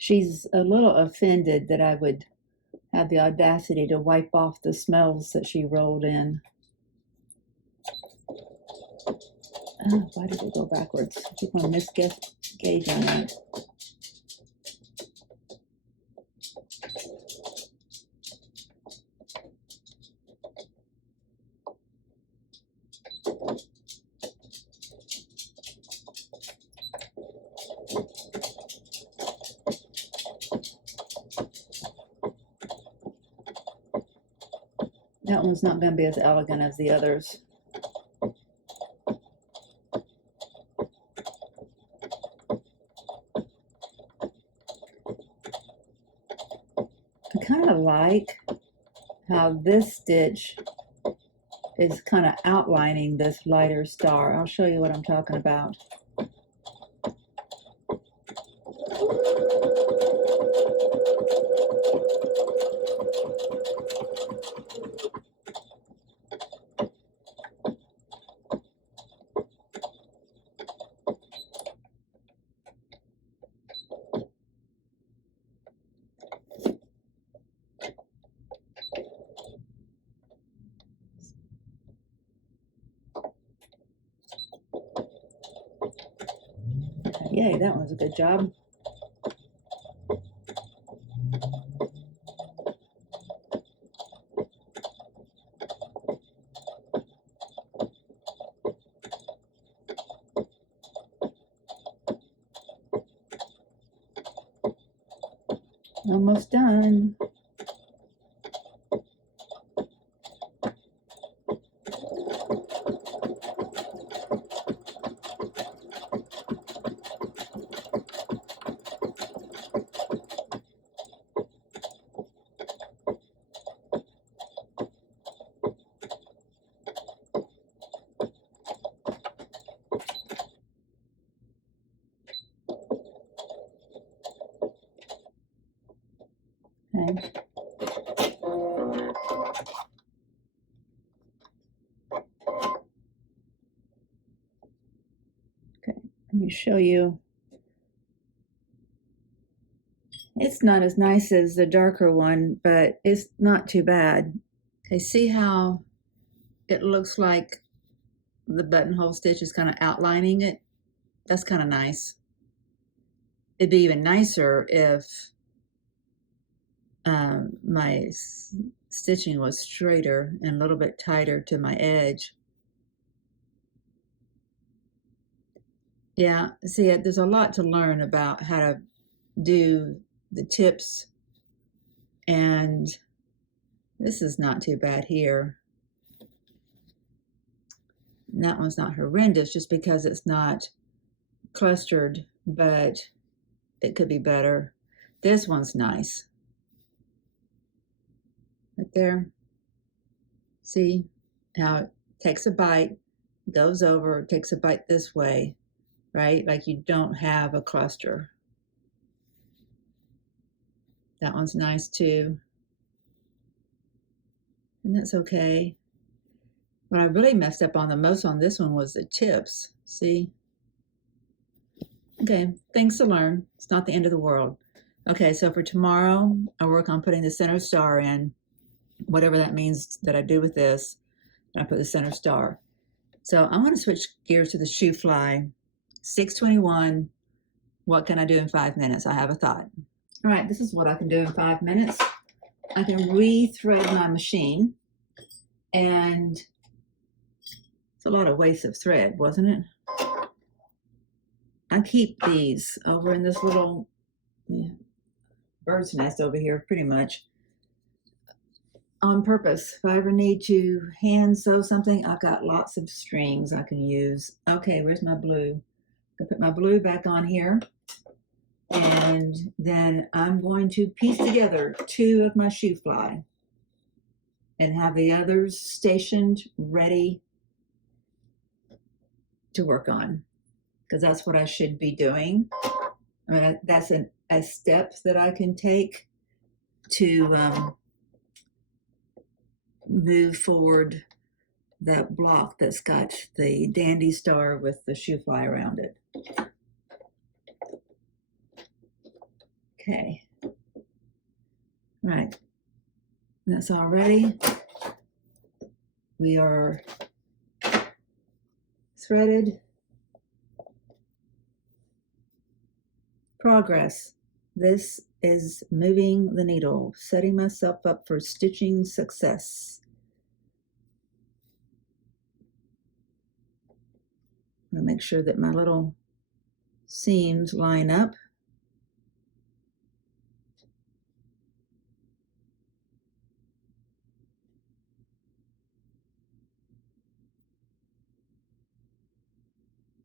She's a little offended that I would have the audacity to wipe off the smells that she rolled in. Oh, why did it go backwards? I keep on misgauge on that. That one's not going to be as elegant as the others. I kind of like how this stitch is kind of outlining this lighter star. I'll show you what I'm talking about. Yay, that was a good job. Almost done. Okay. Okay, let me show you. It's not as nice as the darker one, but it's not too bad. Okay, see how it looks like the buttonhole stitch is kind of outlining it? That's kind of nice. It'd be even nicer if my stitching was straighter and a little bit tighter to my edge. Yeah, see, there's a lot to learn about how to do the tips, and this is not too bad here. And that one's not horrendous just because it's not clustered, but it could be better. This one's nice. Right there. See how it takes a bite, goes over, takes a bite this way, right? Like you don't have a cluster. That one's nice too. And that's okay. What I really messed up on the most on this one was the tips. See? Okay, things to learn. It's not the end of the world. Okay, so for tomorrow, I work on putting the center star in, whatever that means that I do with this, and I put the center star. So I'm going to switch gears to the shoe fly. 6:21. What can I do in 5 minutes? I have a thought. All right, this is what I can do in 5 minutes. I can re-thread my machine, and it's a lot of waste of thread, wasn't it? I keep these over in this little bird's nest over here, pretty much on purpose. If I ever need to hand sew something, I've got lots of strings I can use. Okay, where's my blue? I put my blue back on here, and then I'm going to piece together 2 of my shoe fly and have the others stationed ready to work on, because that's what I should be doing. I mean, that's a step that I can take to move forward that block that's got the dandy star with the shoe fly around it. Okay. Right. That's all ready. We are threaded. Progress. This is moving the needle, setting myself up for stitching success. I'm going to make sure that my little seams line up.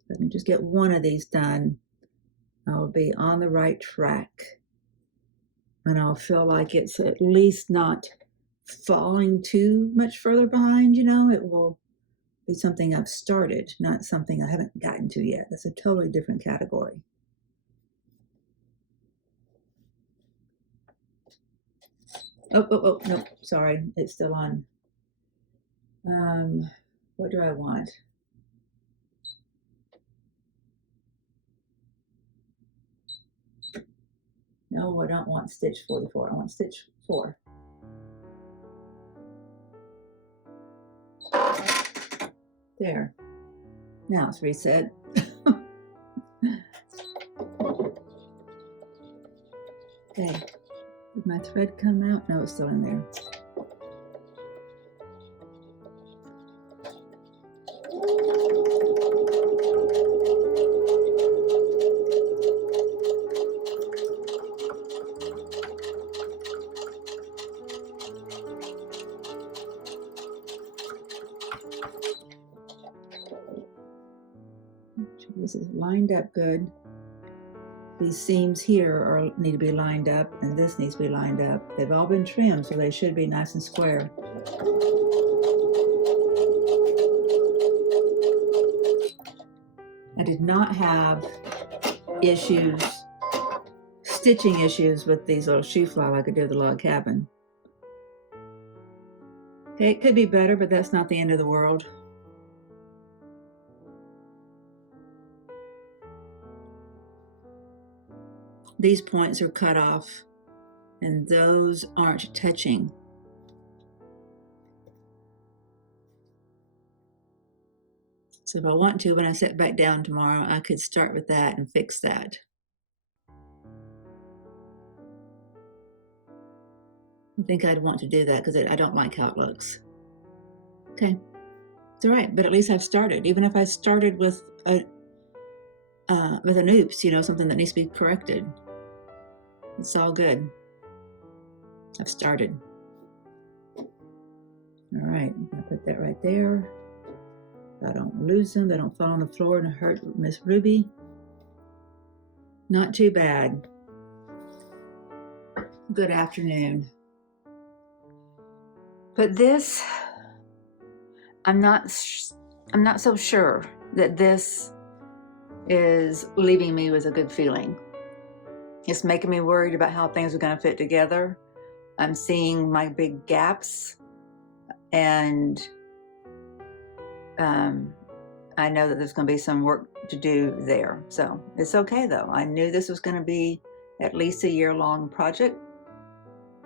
If I can just get one of these done, I'll be on the right track. And I'll feel like it's at least not falling too much further behind, you know. It will be something I've started, not something I haven't gotten to yet. That's a totally different category. Oh, no, sorry, it's still on. What do I want? No, I don't want stitch 44. I want stitch 4. There. Now it's reset. Okay. Did my thread come out? No, it's still in there. This is lined up good. These seams here need to be lined up, and this needs to be lined up. They've all been trimmed, so they should be nice and square. I did not have issues, stitching issues with these little shoe fly like I did with the log cabin. Okay, it could be better, but that's not the end of the world. These points are cut off, and those aren't touching. So if I want to, when I sit back down tomorrow, I could start with that and fix that. I think I'd want to do that because I don't like how it looks. Okay, it's all right, but at least I've started. Even if I started with an oops, you know, something that needs to be corrected, it's all good. I've started. All right, I'm gonna put that right there. I don't lose them, they don't fall on the floor and hurt Miss Ruby. Not too bad. Good afternoon. But this, I'm not so sure that this is leaving me with a good feeling. It's making me worried about how things are going to fit together. I'm seeing my big gaps, and I know that there's going to be some work to do there. So it's okay though. I knew this was going to be at least a year-long project.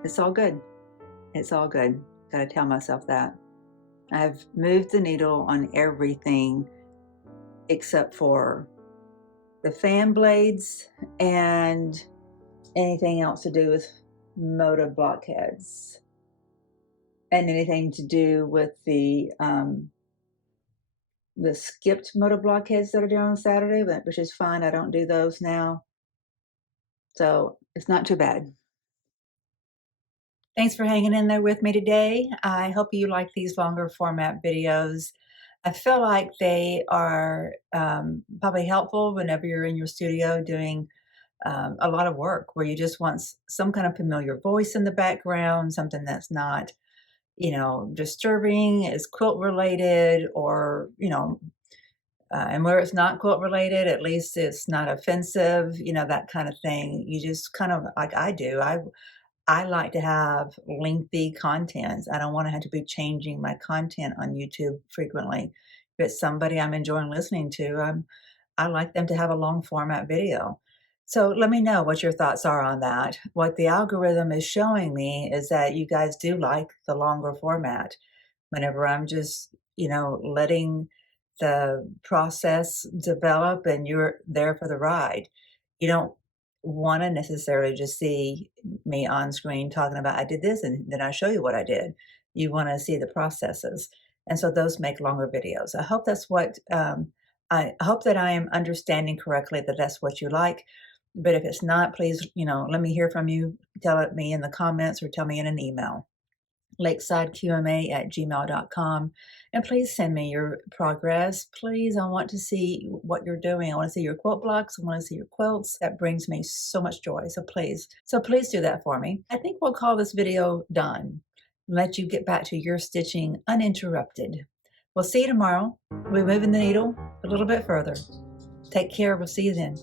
It's all good. It's all good. Got to tell myself that. I've moved the needle on everything except for the fan blades and anything else to do with Moda Blockheads, and anything to do with the skipped Moda Blockheads that are due on Saturday, which is fine. I don't do those now, so it's not too bad. Thanks for hanging in there with me today. I hope you like these longer format videos. I feel like they are probably helpful whenever you're in your studio doing a lot of work where you just want some kind of familiar voice in the background, something that's not, you know, disturbing, is quilt related, or, you know, and where it's not quilt related, at least it's not offensive, you know, that kind of thing. You just kind of, like I do, I like to have lengthy content. I don't want to have to be changing my content on YouTube frequently. If it's somebody I'm enjoying listening to, I like them to have a long format video. So let me know what your thoughts are on that. What the algorithm is showing me is that you guys do like the longer format. Whenever I'm just, you know, letting the process develop and you're there for the ride. You don't want to necessarily just see me on screen talking about I did this and then I show you what I did. You want to see the processes. And so those make longer videos. I hope that's what, I hope that I am understanding correctly that that's what you like. But if it's not, please, you know, let me hear from you. Tell it me in the comments or tell me in an email. lakesideqma@gmail.com, and please send me your progress. Please, I want to see what you're doing. I want to see your quilt blocks. I want to see your quilts. That brings me so much joy. So please do that for me. I think we'll call this video done. let you get back to your stitching uninterrupted. We'll see you tomorrow. We'll be moving the needle a little bit further. Take care. We'll see you then.